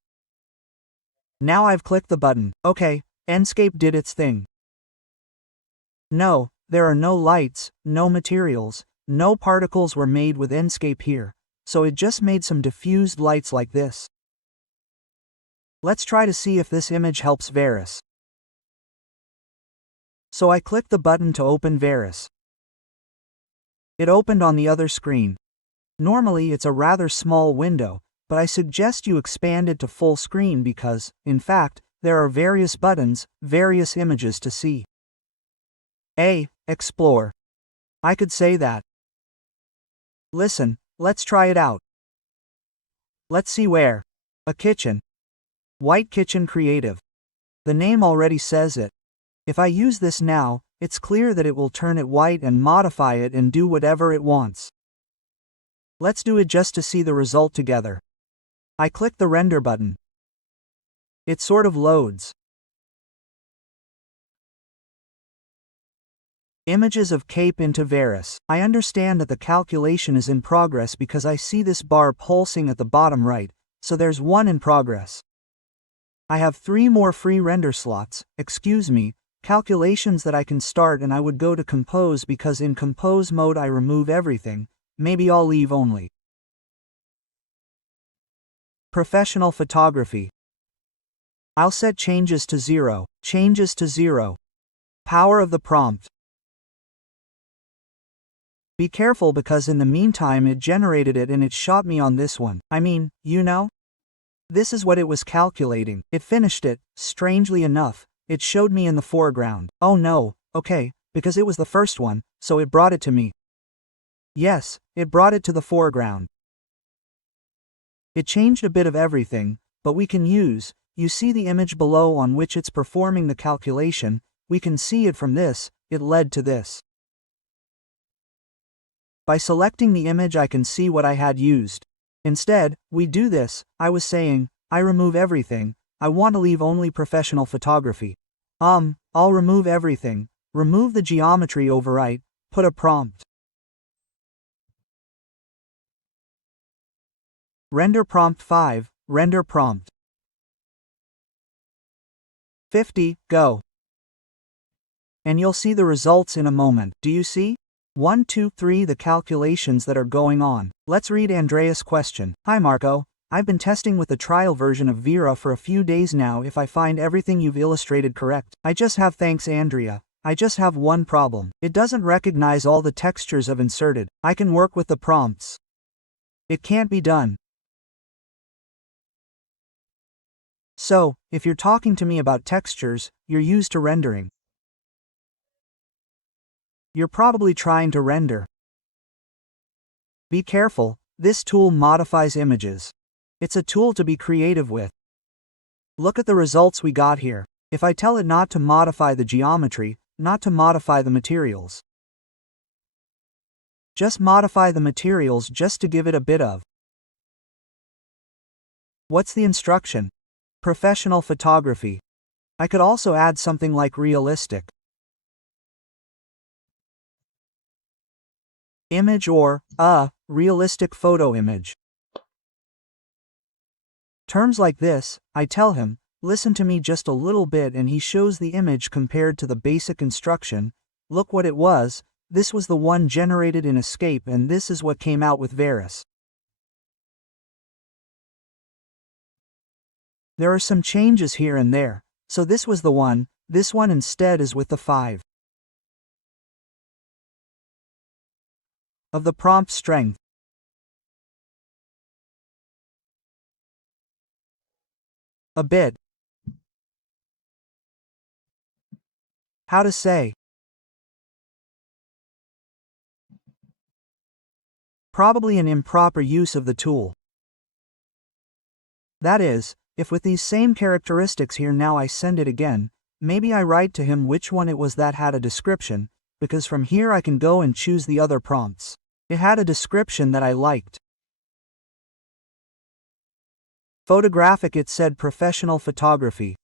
Now I've clicked the button. Okay, Enscape did its thing. No, there are no lights, no materials, no particles were made with Enscape here, so it just made some diffused lights like this. Let's try to see if this image helps Veras. So I clicked the button to open Veras. It opened on the other screen. Normally it's a rather small window, but I suggest you expand it to full screen because, in fact, there are various buttons, various images to see. Explore. I could say that. Listen, let's try it out. Let's see where. A kitchen. White Kitchen Creative. The name already says it. If I use this now, it's clear that it will turn it white and modify it and do whatever it wants. Let's do it just to see the result together. I click the render button. It sort of loads. Images of Cape into Veras. I understand that the calculation is in progress because I see this bar pulsing at the bottom right, so there's one in progress. I have 3 more free render slots, calculations that I can start, and I would go to Compose because in Compose mode I remove everything, maybe I'll leave only Professional Photography. I'll set changes to 0, Power of the prompt. Be careful because in the meantime it generated it and it shot me on this one. I mean, you know? This is what it was calculating. It finished it, strangely enough, it showed me in the foreground. Oh no, okay, because it was the first one, so it brought it to me. Yes, it brought it to the foreground. It changed a bit of everything, but we can use, you see the image below on which it's performing the calculation, we can see it from this, it led to this. By selecting the image I can see what I had used. Instead, we do this, I was saying, I remove everything, I want to leave only professional photography. I'll remove everything, remove the geometry overwrite, put a prompt. Render prompt 5, render prompt 50, go. And you'll see the results in a moment. Do you see? 1, 2, 3 the calculations that are going on. Let's read Andreas' question. Hi Marco, I've been testing with the trial version of Vera for a few days now if I find everything you've illustrated correct. Thanks Andrea. I just have one problem. It doesn't recognize all the textures I've inserted. I can work with the prompts. It can't be done. So, if you're talking to me about textures, you're used to rendering. You're probably trying to render. Be careful, this tool modifies images. It's a tool to be creative with. Look at the results we got here. If I tell it not to modify the geometry, not to modify the materials. Just modify the materials just to give it a bit of. What's the instruction? Professional photography. I could also add something like realistic. Image or, realistic photo image. Terms like this, I tell him, listen to me just a little bit and he shows the image compared to the basic instruction. Look what it was, this was the one generated in Enscape and this is what came out with Veras. There are some changes here and there, so this was the one, this one instead is with the 5. Of the prompt strength. A bit. How to say? Probably an improper use of the tool. That is, if with these same characteristics here now I send it again, maybe I write to him which one it was that had a description, because from here I can go and choose the other prompts. It had a description that I liked. Photographic, it said professional photography.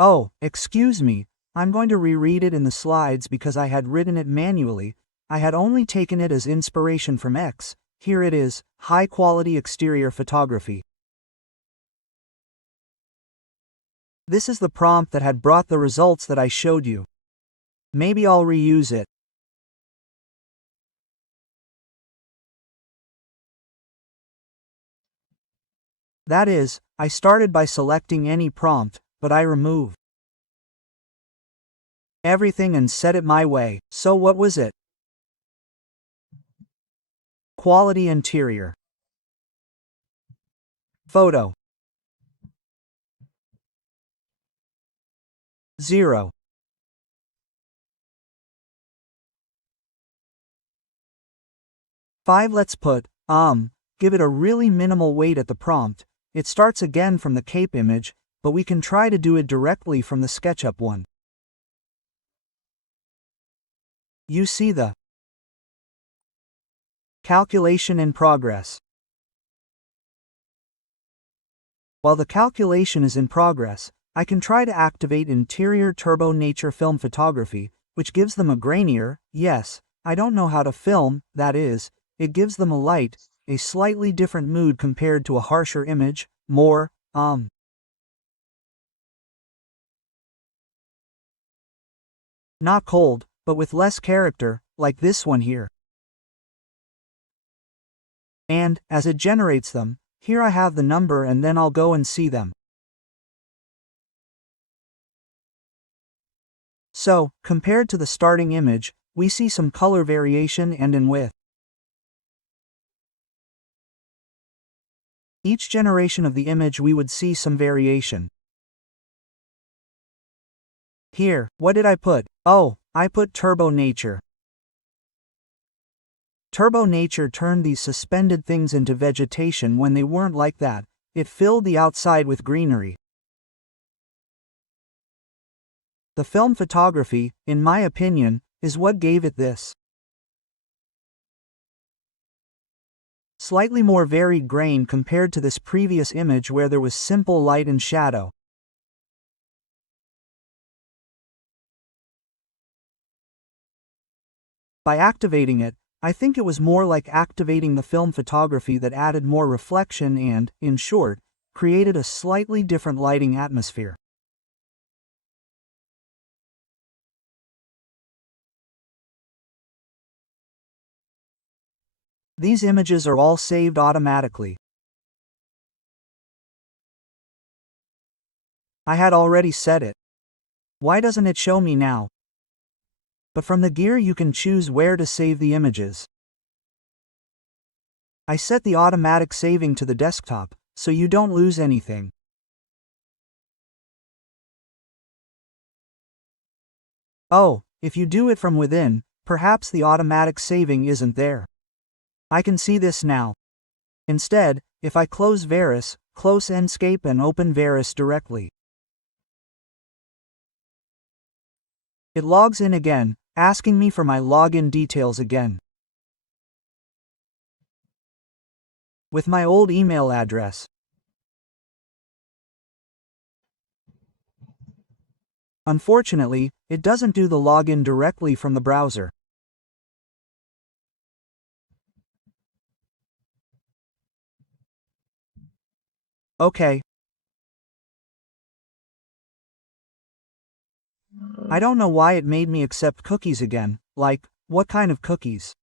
Oh, excuse me, I'm going to reread it in the slides because I had written it manually. I had only taken it as inspiration from X. Here it is, high quality exterior photography. This is the prompt that had brought the results that I showed you. Maybe I'll reuse it. That is, I started by selecting any prompt, but I remove everything and set it my way. So what was it? Quality interior. Photo. 0. Five. Let's put, give it a really minimal weight at the prompt. It starts again from the Cape image, but we can try to do it directly from the SketchUp one. You see the calculation in progress. While the calculation is in progress, I can try to activate interior turbo nature film photography, which gives them a grainier, yes, I don't know how to film, that is, it gives them a light, a slightly different mood compared to a harsher image, more, not cold, but with less character, like this one here. And, as it generates them, here I have the number and then I'll go and see them. So, compared to the starting image, we see some color variation and in width. Each generation of the image we would see some variation. Here, what did I put? Oh, I put Turbo Nature. Turbo Nature turned these suspended things into vegetation when they weren't like that. It filled the outside with greenery. The film photography, in my opinion, is what gave it this Slightly more varied grain compared to this previous image where there was simple light and shadow. By activating it, I think it was more like activating the film photography that added more reflection and, in short, created a slightly different lighting atmosphere. These images are all saved automatically. I had already set it. Why doesn't it show me now? But from the gear you can choose where to save the images. I set the automatic saving to the desktop, so you don't lose anything. Oh, if you do it from within, perhaps the automatic saving isn't there. I can see this now. Instead, if I close Veras, close Enscape and open Veras directly, it logs in again, asking me for my login details again, with my old email address. Unfortunately, it doesn't do the login directly from the browser. Okay. I don't know why it made me accept cookies again, like, what kind of cookies?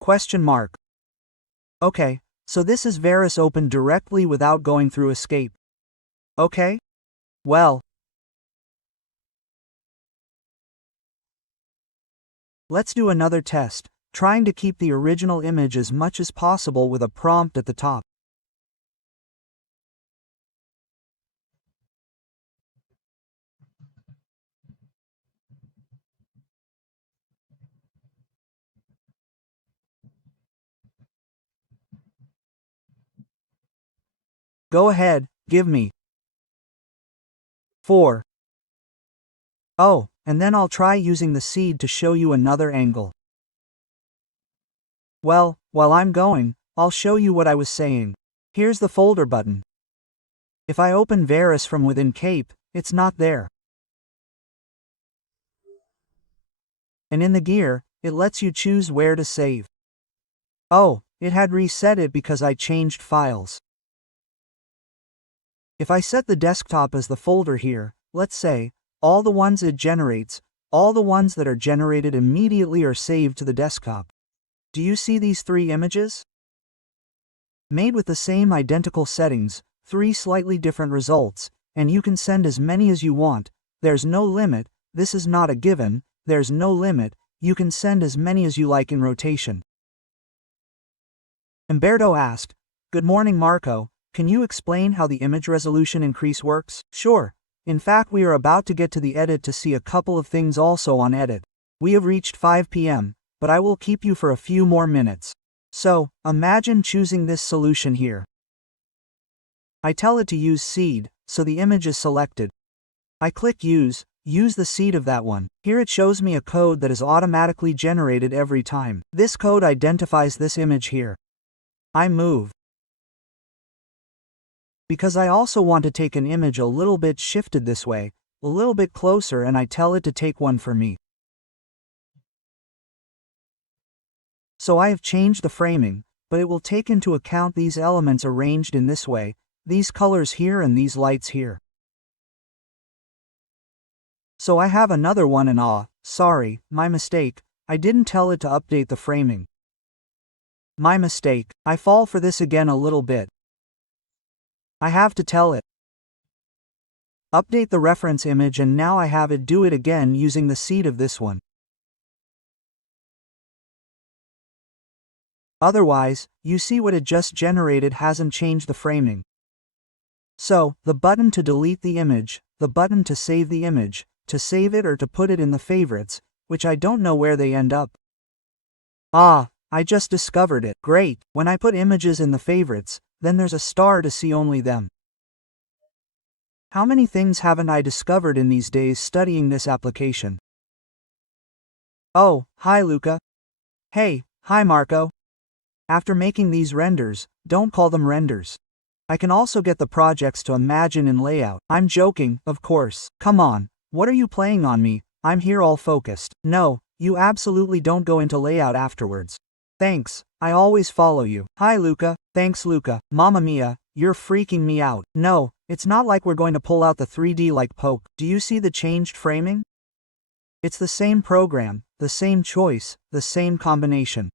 Question mark. Okay, so this is Veras opened directly without going through Escape. Okay? Well, let's do another test, trying to keep the original image as much as possible with a prompt at the top. Go ahead, give me 4. Oh, and then I'll try using the seed to show you another angle. Well, while I'm going, I'll show you what I was saying. Here's the folder button. If I open Veras from within Cape, it's not there. And in the gear, it lets you choose where to save. Oh, it had reset it because I changed files. If I set the desktop as the folder here, let's say, all the ones it generates, all the ones that are generated immediately are saved to the desktop. Do you see these 3 images? Made with the same identical settings, 3 slightly different results, and you can send as many as you want. There's no limit, this is not a given, there's no limit, you can send as many as you like in rotation. Umberto asked, "Good morning Marco, can you explain how the image resolution increase works?" Sure. In fact, we are about to get to the edit to see a couple of things also on edit. We have reached 5 p.m., but I will keep you for a few more minutes. So, imagine choosing this solution here. I tell it to use seed, so the image is selected. I click use the seed of that one. Here it shows me a code that is automatically generated every time. This code identifies this image here. I move, because I also want to take an image a little bit shifted this way, a little bit closer, and I tell it to take one for me. So I have changed the framing, but it will take into account these elements arranged in this way, these colors here and these lights here. So I have another one and sorry, my mistake, I didn't tell it to update the framing. My mistake, I fall for this again a little bit. I have to tell it. Update the reference image, and now I have it do it again using the seed of this one. Otherwise, you see what it just generated hasn't changed the framing. So, the button to delete the image, the button to save the image, to save it or to put it in the favorites, which I don't know where they end up. I just discovered it. Great, when I put images in the favorites, then there's a star to see only them. How many things haven't I discovered in these days studying this application? Oh, hi Luca. Hey, hi Marco. After making these renders, don't call them renders. I can also get the projects to imagine in layout. I'm joking, of course. Come on, what are you playing on me? I'm here all focused. No, you absolutely don't go into layout afterwards. Thanks, I always follow you. Hi Luca, thanks Luca. Mamma mia, you're freaking me out. No, it's not like we're going to pull out the 3D like poke. Do you see the changed framing? It's the same program, the same choice, the same combination.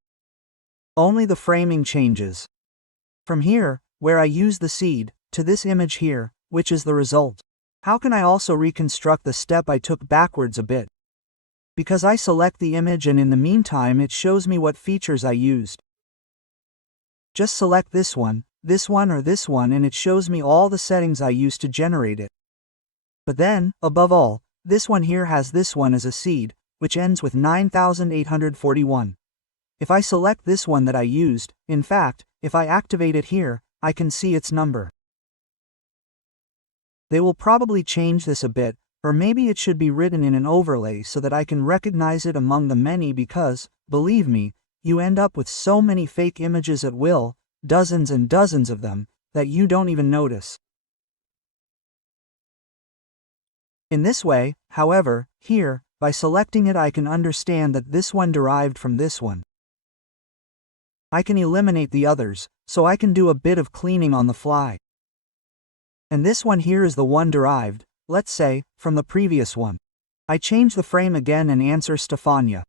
Only the framing changes. From here, where I use the seed, to this image here, which is the result. How can I also reconstruct the step I took backwards a bit? Because I select the image and in the meantime it shows me what features I used. Just select this one or this one and it shows me all the settings I used to generate it. But then, above all, this one here has this one as a seed, which ends with 9841. If I select this one that I used, in fact, if I activate it here, I can see its number. They will probably change this a bit, or maybe it should be written in an overlay so that I can recognize it among the many because, believe me, you end up with so many fake images at will, dozens and dozens of them, that you don't even notice. In this way, however, here, by selecting it I can understand that this one derived from this one. I can eliminate the others, so I can do a bit of cleaning on the fly. And this one here is the one derived, let's say, from the previous one. I change the frame again and answer Stefania.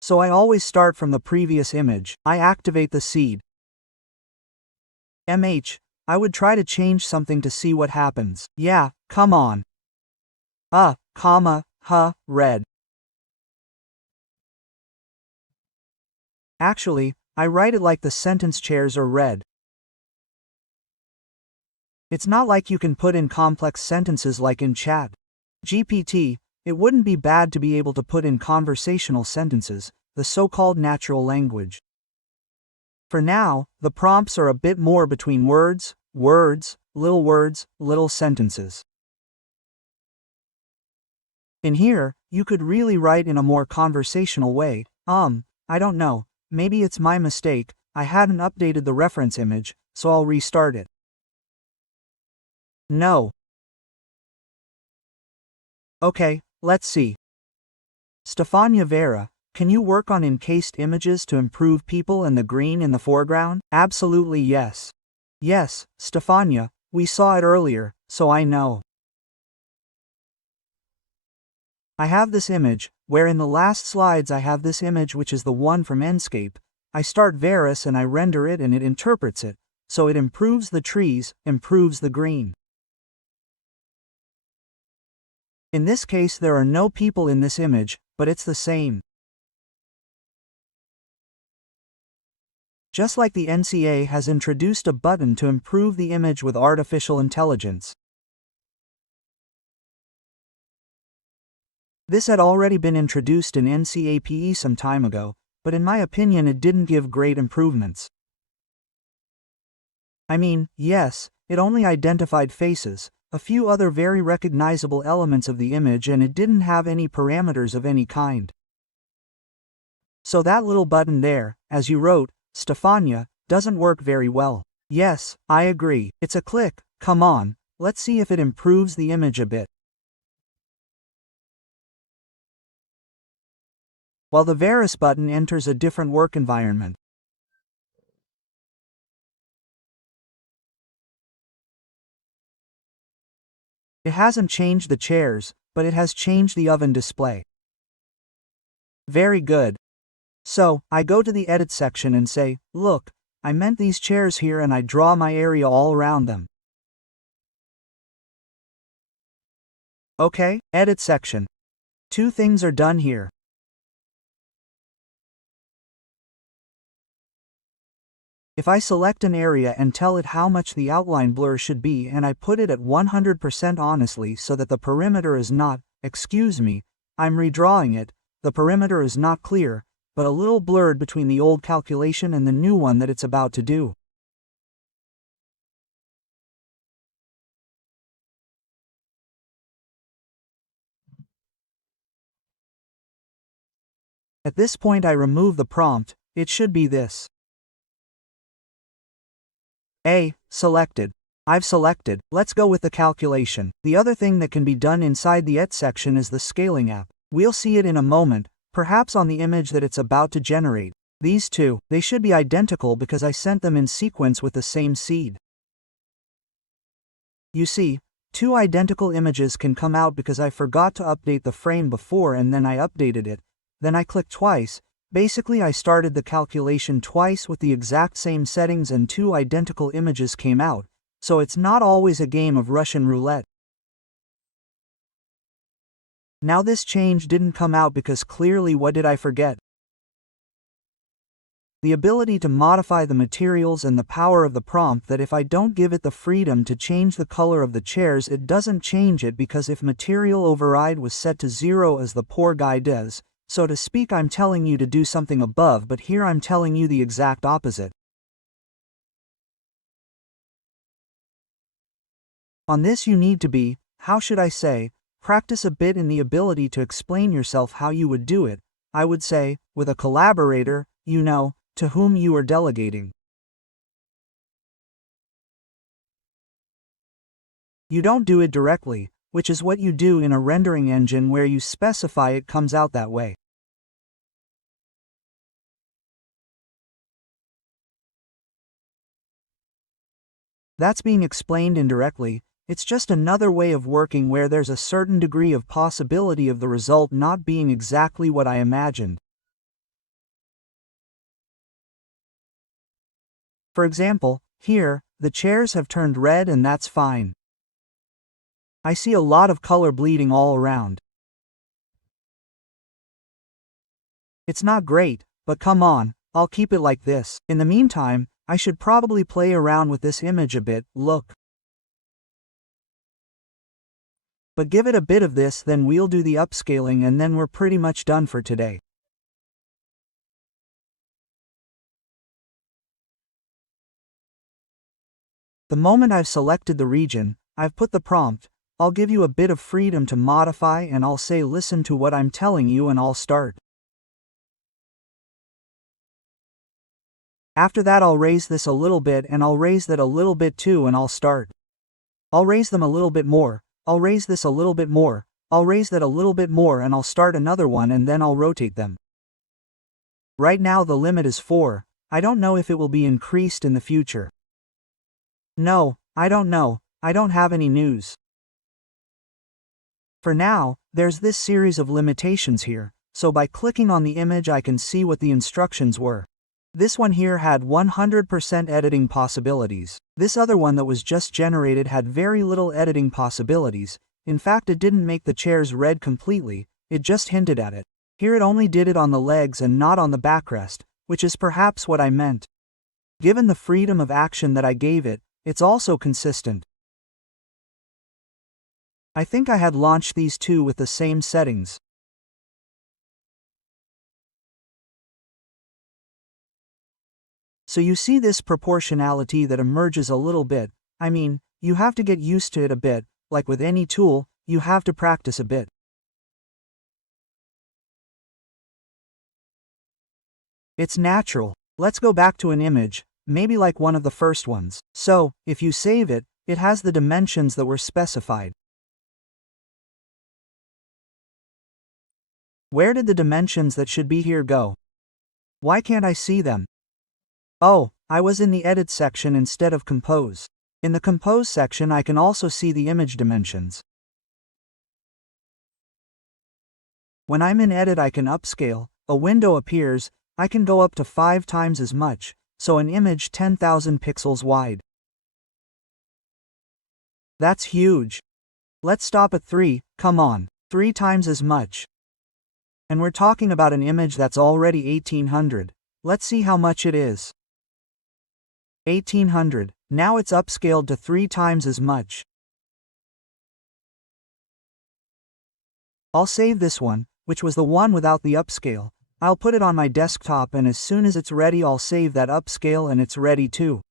So I always start from the previous image. I activate the seed. I would try to change something to see what happens. Yeah, come on. Red. Actually, I write it like the sentence chairs are red. It's not like you can put in complex sentences like in chat GPT. It wouldn't be bad to be able to put in conversational sentences, the so-called natural language. For now, the prompts are a bit more between words, little sentences. In here, you could really write in a more conversational way. I don't know, maybe it's my mistake, I hadn't updated the reference image, so I'll restart it. No. Okay, let's see. Stefania Vera, can you work on encased images to improve people and the green in the foreground? Absolutely yes. Yes, Stefania, we saw it earlier, so I know. I have this image, where in the last slides I have this image which is the one from Enscape. I start Veras and I render it and it interprets it, so it improves the trees, improves the green. In this case there are no people in this image, but it's the same. Just like the NCA has introduced a button to improve the image with artificial intelligence. This had already been introduced in Enscape some time ago, but in my opinion it didn't give great improvements. I mean, yes, it only identified faces, a few other very recognizable elements of the image and it didn't have any parameters of any kind. So that little button there, as you wrote, Stefania, doesn't work very well. Yes, I agree. It's a click. Come on, let's see if it improves the image a bit. While the Veras button enters a different work environment. It hasn't changed the chairs, but it has changed the oven display. Very good. So, I go to the edit section and say, look, I meant these chairs here and I draw my area all around them. Okay, edit section. Two things are done here. If I select an area and tell it how much the outline blur should be and I put it at 100% honestly so that the perimeter is not, excuse me, I'm redrawing it, the perimeter is not clear, but a little blurred between the old calculation and the new one that it's about to do. At this point I remove the prompt, it should be this. Selected. I've selected. Let's go with the calculation. The other thing that can be done inside the ET section is the scaling app. We'll see it in a moment, perhaps on the image that it's about to generate. These two, they should be identical because I sent them in sequence with the same seed. You see, two identical images can come out because I forgot to update the frame before and then I updated it. Then I clicked twice. Basically I started the calculation twice with the exact same settings and two identical images came out, so it's not always a game of Russian roulette. Now this change didn't come out because clearly what did I forget? The ability to modify the materials and the power of the prompt that if I don't give it the freedom to change the color of the chairs it doesn't change it because if material override was set to 0 as the poor guy does, so to speak I'm telling you to do something above but here I'm telling you the exact opposite. On this you need to be, how should I say, practice a bit in the ability to explain yourself how you would do it, I would say, with a collaborator, you know, to whom you are delegating. You don't do it directly, which is what you do in a rendering engine where you specify it comes out that way. That's being explained indirectly, it's just another way of working where there's a certain degree of possibility of the result not being exactly what I imagined. For example, here, the chairs have turned red and that's fine. I see a lot of color bleeding all around. It's not great, but come on, I'll keep it like this. In the meantime, I should probably play around with this image a bit, look. But give it a bit of this then we'll do the upscaling and then we're pretty much done for today. The moment I've selected the region, I've put the prompt, I'll give you a bit of freedom to modify and I'll say listen to what I'm telling you and I'll start. After that I'll raise this a little bit and I'll raise that a little bit too and I'll start. I'll raise them a little bit more, I'll raise this a little bit more, I'll raise that a little bit more and I'll start another one and then I'll rotate them. Right now the limit is 4, I don't know if it will be increased in the future. No, I don't know, I don't have any news. For now, there's this series of limitations here, so by clicking on the image I can see what the instructions were. This one here had 100% editing possibilities. This other one that was just generated had very little editing possibilities. In fact, it didn't make the chairs red completely, it just hinted at it. Here it only did it on the legs and not on the backrest, which is perhaps what I meant. Given the freedom of action that I gave it, it's also consistent. I think I had launched these two with the same settings. So you see this proportionality that emerges a little bit. I mean, you have to get used to it a bit, like with any tool, you have to practice a bit. It's natural. Let's go back to an image, maybe like one of the first ones. So, if you save it, it has the dimensions that were specified. Where did the dimensions that should be here go? Why can't I see them? Oh, I was in the Edit section instead of Compose. In the Compose section I can also see the image dimensions. When I'm in Edit I can upscale, a window appears, I can go up to 5 times as much, so an image 10,000 pixels wide. That's huge. Let's stop at 3, come on, 3 times as much. And we're talking about an image that's already 1800. Let's see how much it is. 1800, now it's upscaled to 3 times as much. I'll save this one, which was the one without the upscale. I'll put it on my desktop and as soon as it's ready I'll save that upscale and it's ready too.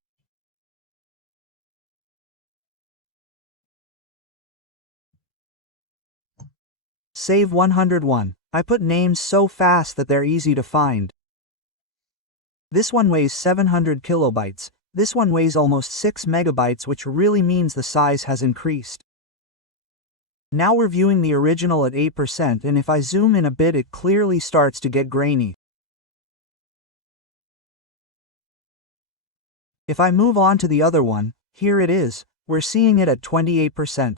Save 101. I put names so fast that they're easy to find. This one weighs 700 kilobytes, this one weighs almost 6 megabytes, which really means the size has increased. Now we're viewing the original at 8%, and if I zoom in a bit it clearly starts to get grainy. If I move on to the other one, here it is, we're seeing it at 28%.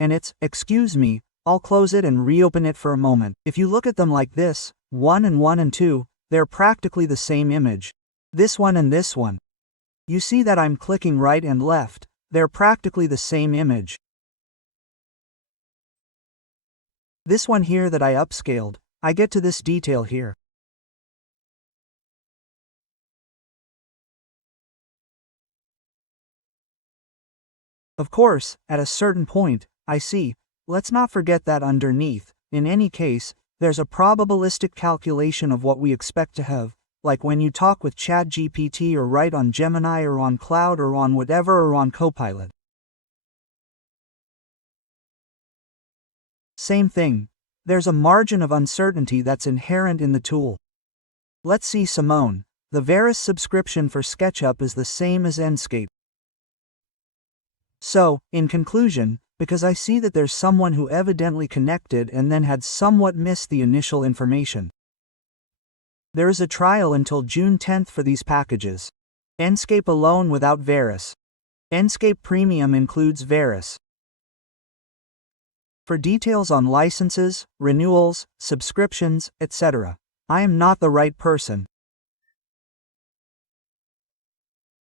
And excuse me, I'll close it and reopen it for a moment. If you look at them like this, 1 and 2, they're practically the same image. This one and this one. You see that I'm clicking right and left, they're practically the same image. This one here that I upscaled, I get to this detail here. Of course, at a certain point, I see, let's not forget that underneath, in any case, there's a probabilistic calculation of what we expect to have, like when you talk with ChatGPT or write on Gemini or on Cloud or on whatever or on Copilot. Same thing, there's a margin of uncertainty that's inherent in the tool. Let's see Simone, the Veras subscription for SketchUp is the same as Enscape. So, in conclusion, because I see that there's someone who evidently connected and then had somewhat missed the initial information. There is a trial until June 10th for these packages. Enscape alone without Veras. Enscape Premium includes Veras. For details on licenses, renewals, subscriptions, etc., I am not the right person.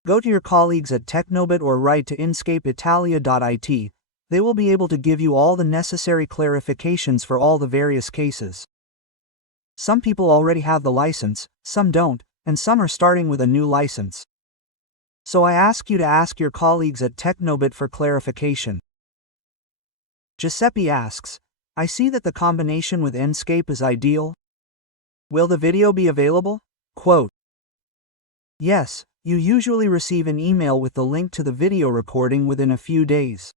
Go to your colleagues at Technobit or write to inscapeitalia.it. They will be able to give you all the necessary clarifications for all the various cases. Some people already have the license, some don't, and some are starting with a new license. So I ask you to ask your colleagues at Technobit for clarification. Giuseppe asks, I see that the combination with Enscape is ideal. Will the video be available? Quote, yes, you usually receive an email with the link to the video recording within a few days.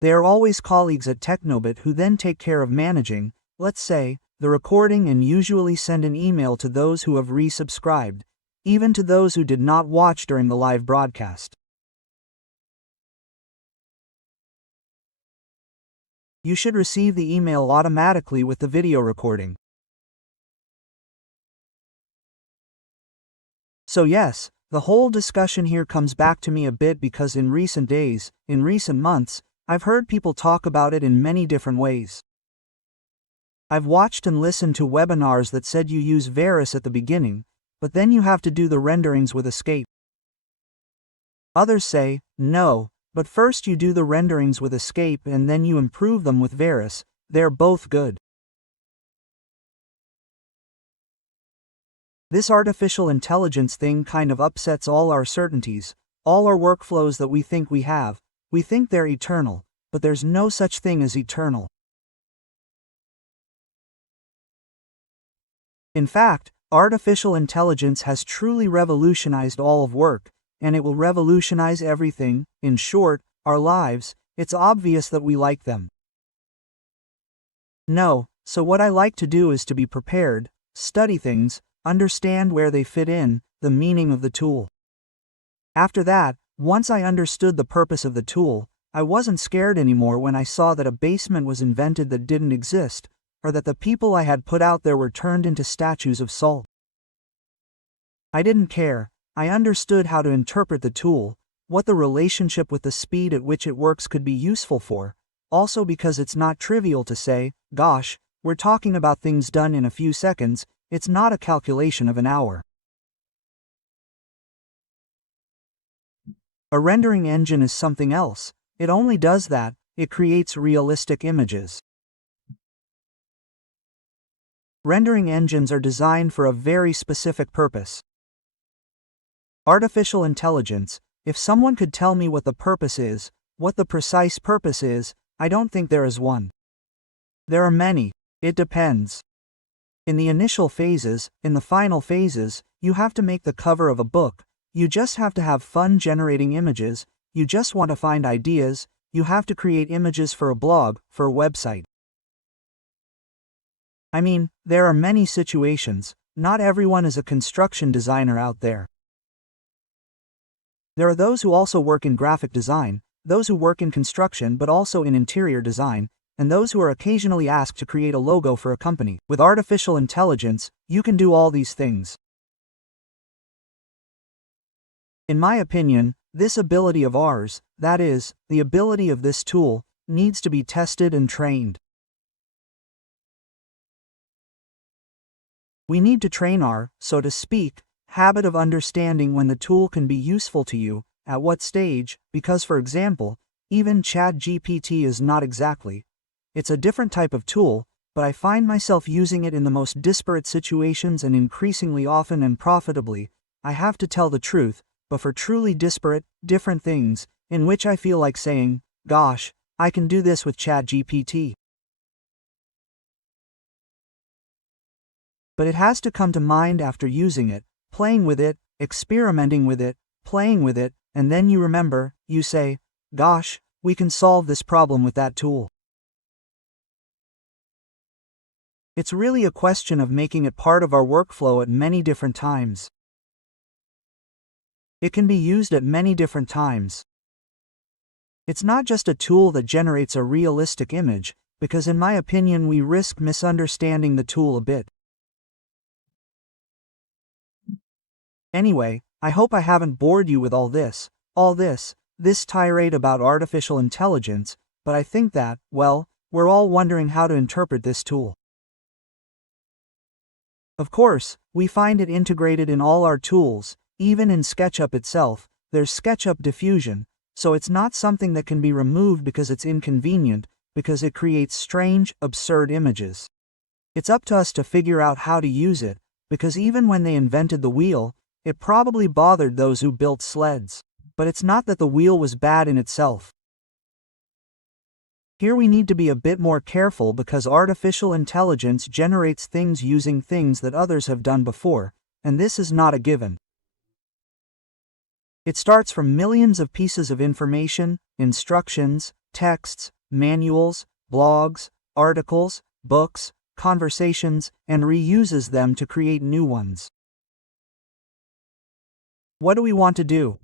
They are always colleagues at Technobit who then take care of managing, let's say, the recording and usually send an email to those who have resubscribed, even to those who did not watch during the live broadcast. You should receive the email automatically with the video recording. So yes, the whole discussion here comes back to me a bit because in recent days, in recent months, I've heard people talk about it in many different ways. I've watched and listened to webinars that said you use Veras at the beginning, but then you have to do the renderings with Enscape. Others say, no, but first you do the renderings with Enscape and then you improve them with Veras. They're both good. This artificial intelligence thing kind of upsets all our certainties, all our workflows that we think we have. We think they're eternal, but there's no such thing as eternal. In fact, artificial intelligence has truly revolutionized all of work, and it will revolutionize everything, in short, our lives. It's obvious that we like them. No, so what I like to do is to be prepared, study things, understand where they fit in, the meaning of the tool. After that, once I understood the purpose of the tool, I wasn't scared anymore when I saw that a basement was invented that didn't exist, or that the people I had put out there were turned into statues of salt. I didn't care. I understood how to interpret the tool, what the relationship with the speed at which it works could be useful for, also because it's not trivial to say, gosh, we're talking about things done in a few seconds. It's not a calculation of an hour. A rendering engine is something else. It only does that, it creates realistic images. Rendering engines are designed for a very specific purpose. Artificial intelligence, if someone could tell me what the purpose is, what the precise purpose is, I don't think there is one. There are many. It depends. In the initial phases, in the final phases, you have to make the cover of a book. You just have to have fun generating images, you just want to find ideas, you have to create images for a blog, for a website. I mean, there are many situations. Not everyone is a construction designer out there. There are those who also work in graphic design, those who work in construction but also in interior design, and those who are occasionally asked to create a logo for a company. With artificial intelligence, you can do all these things. In my opinion, this ability of ours, that is, the ability of this tool, needs to be tested and trained. We need to train our, so to speak, habit of understanding when the tool can be useful to you, at what stage, because for example, even ChatGPT is not exactly. It's a different type of tool, but I find myself using it in the most disparate situations and increasingly often and profitably, I have to tell the truth, but for truly disparate, different things, in which I feel like saying, gosh, I can do this with ChatGPT. But it has to come to mind after using it, playing with it, experimenting with it, playing with it, and then you remember, you say, gosh, we can solve this problem with that tool. It's really a question of making it part of our workflow at many different times. It can be used at many different times. It's not just a tool that generates a realistic image, because in my opinion we risk misunderstanding the tool a bit. Anyway, I hope I haven't bored you with all this tirade about artificial intelligence, but I think that, well, we're all wondering how to interpret this tool. Of course, we find it integrated in all our tools, even in SketchUp itself. There's SketchUp diffusion, so it's not something that can be removed because it's inconvenient, because it creates strange, absurd images. It's up to us to figure out how to use it, because even when they invented the wheel, it probably bothered those who built sleds. But it's not that the wheel was bad in itself. Here we need to be a bit more careful because artificial intelligence generates things using things that others have done before, and this is not a given. It starts from millions of pieces of information, instructions, texts, manuals, blogs, articles, books, conversations, and reuses them to create new ones. What do we want to do?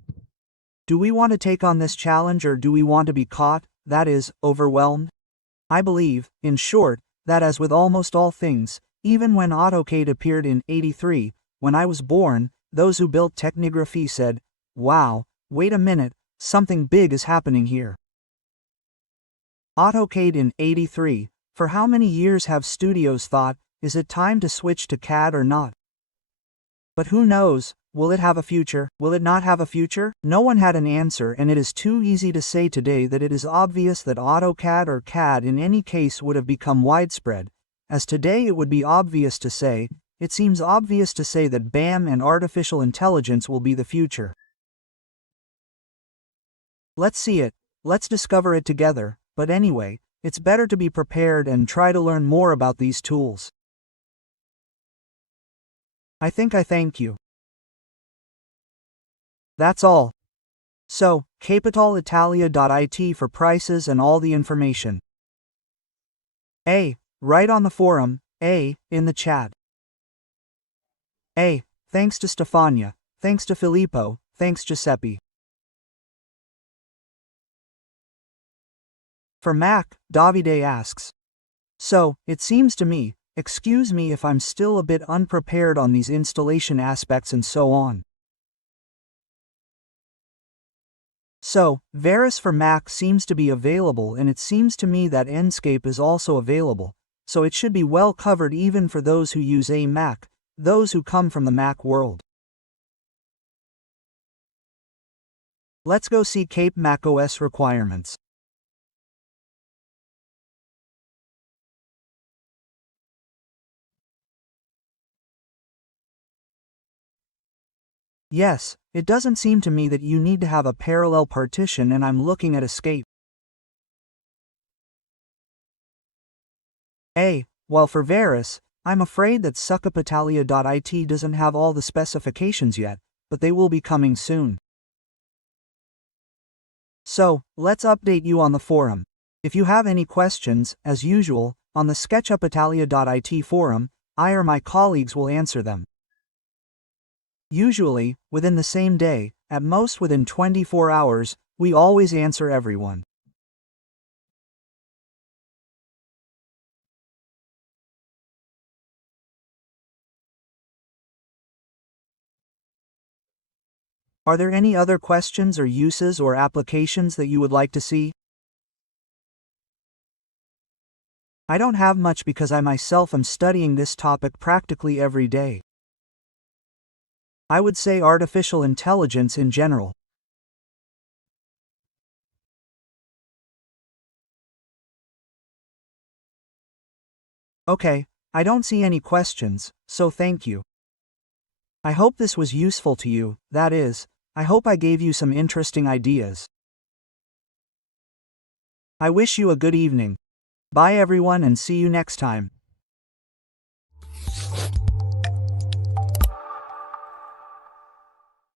Do we want to take on this challenge or do we want to be caught, that is, overwhelmed? I believe, in short, that as with almost all things, even when AutoCAD appeared in '83, when I was born, those who built technography said, wow, wait a minute, something big is happening here. AutoCAD in '83, for how many years have studios thought, is it time to switch to CAD or not? But who knows? Will it have a future? Will it not have a future? No one had an answer, and it is too easy to say today that it is obvious that AutoCAD or CAD in any case would have become widespread, as today it would be obvious to say, it seems obvious to say that BAM and artificial intelligence will be the future. Let's see it, let's discover it together, but anyway, it's better to be prepared and try to learn more about these tools. I thank you. That's all. So, capitalitalia.it for prices and all the information. A. Write on the forum. A. In the chat. A. Thanks to Stefania. Thanks to Filippo. Thanks Giuseppe. For Mac, Davide asks. So, it seems to me, excuse me if I'm still a bit unprepared on these installation aspects and so on. So, Veras for Mac seems to be available and it seems to me that Enscape is also available, so it should be well covered even for those who use a Mac, those who come from the Mac world. Let's go see Cape macOS requirements. Yes, it doesn't seem to me that you need to have a parallel partition and I'm looking at Escape. While for Veras, I'm afraid that succapitalia.it doesn't have all the specifications yet, but they will be coming soon. So, let's update you on the forum. If you have any questions, as usual, on the SketchUpItalia.it forum, I or my colleagues will answer them. Usually, within the same day, at most within 24 hours, we always answer everyone. Are there any other questions or uses or applications that you would like to see? I don't have much because I myself am studying this topic practically every day. I would say artificial intelligence in general. Okay, I don't see any questions, so thank you. I hope this was useful to you, that is, I hope I gave you some interesting ideas. I wish you a good evening. Bye everyone and see you next time.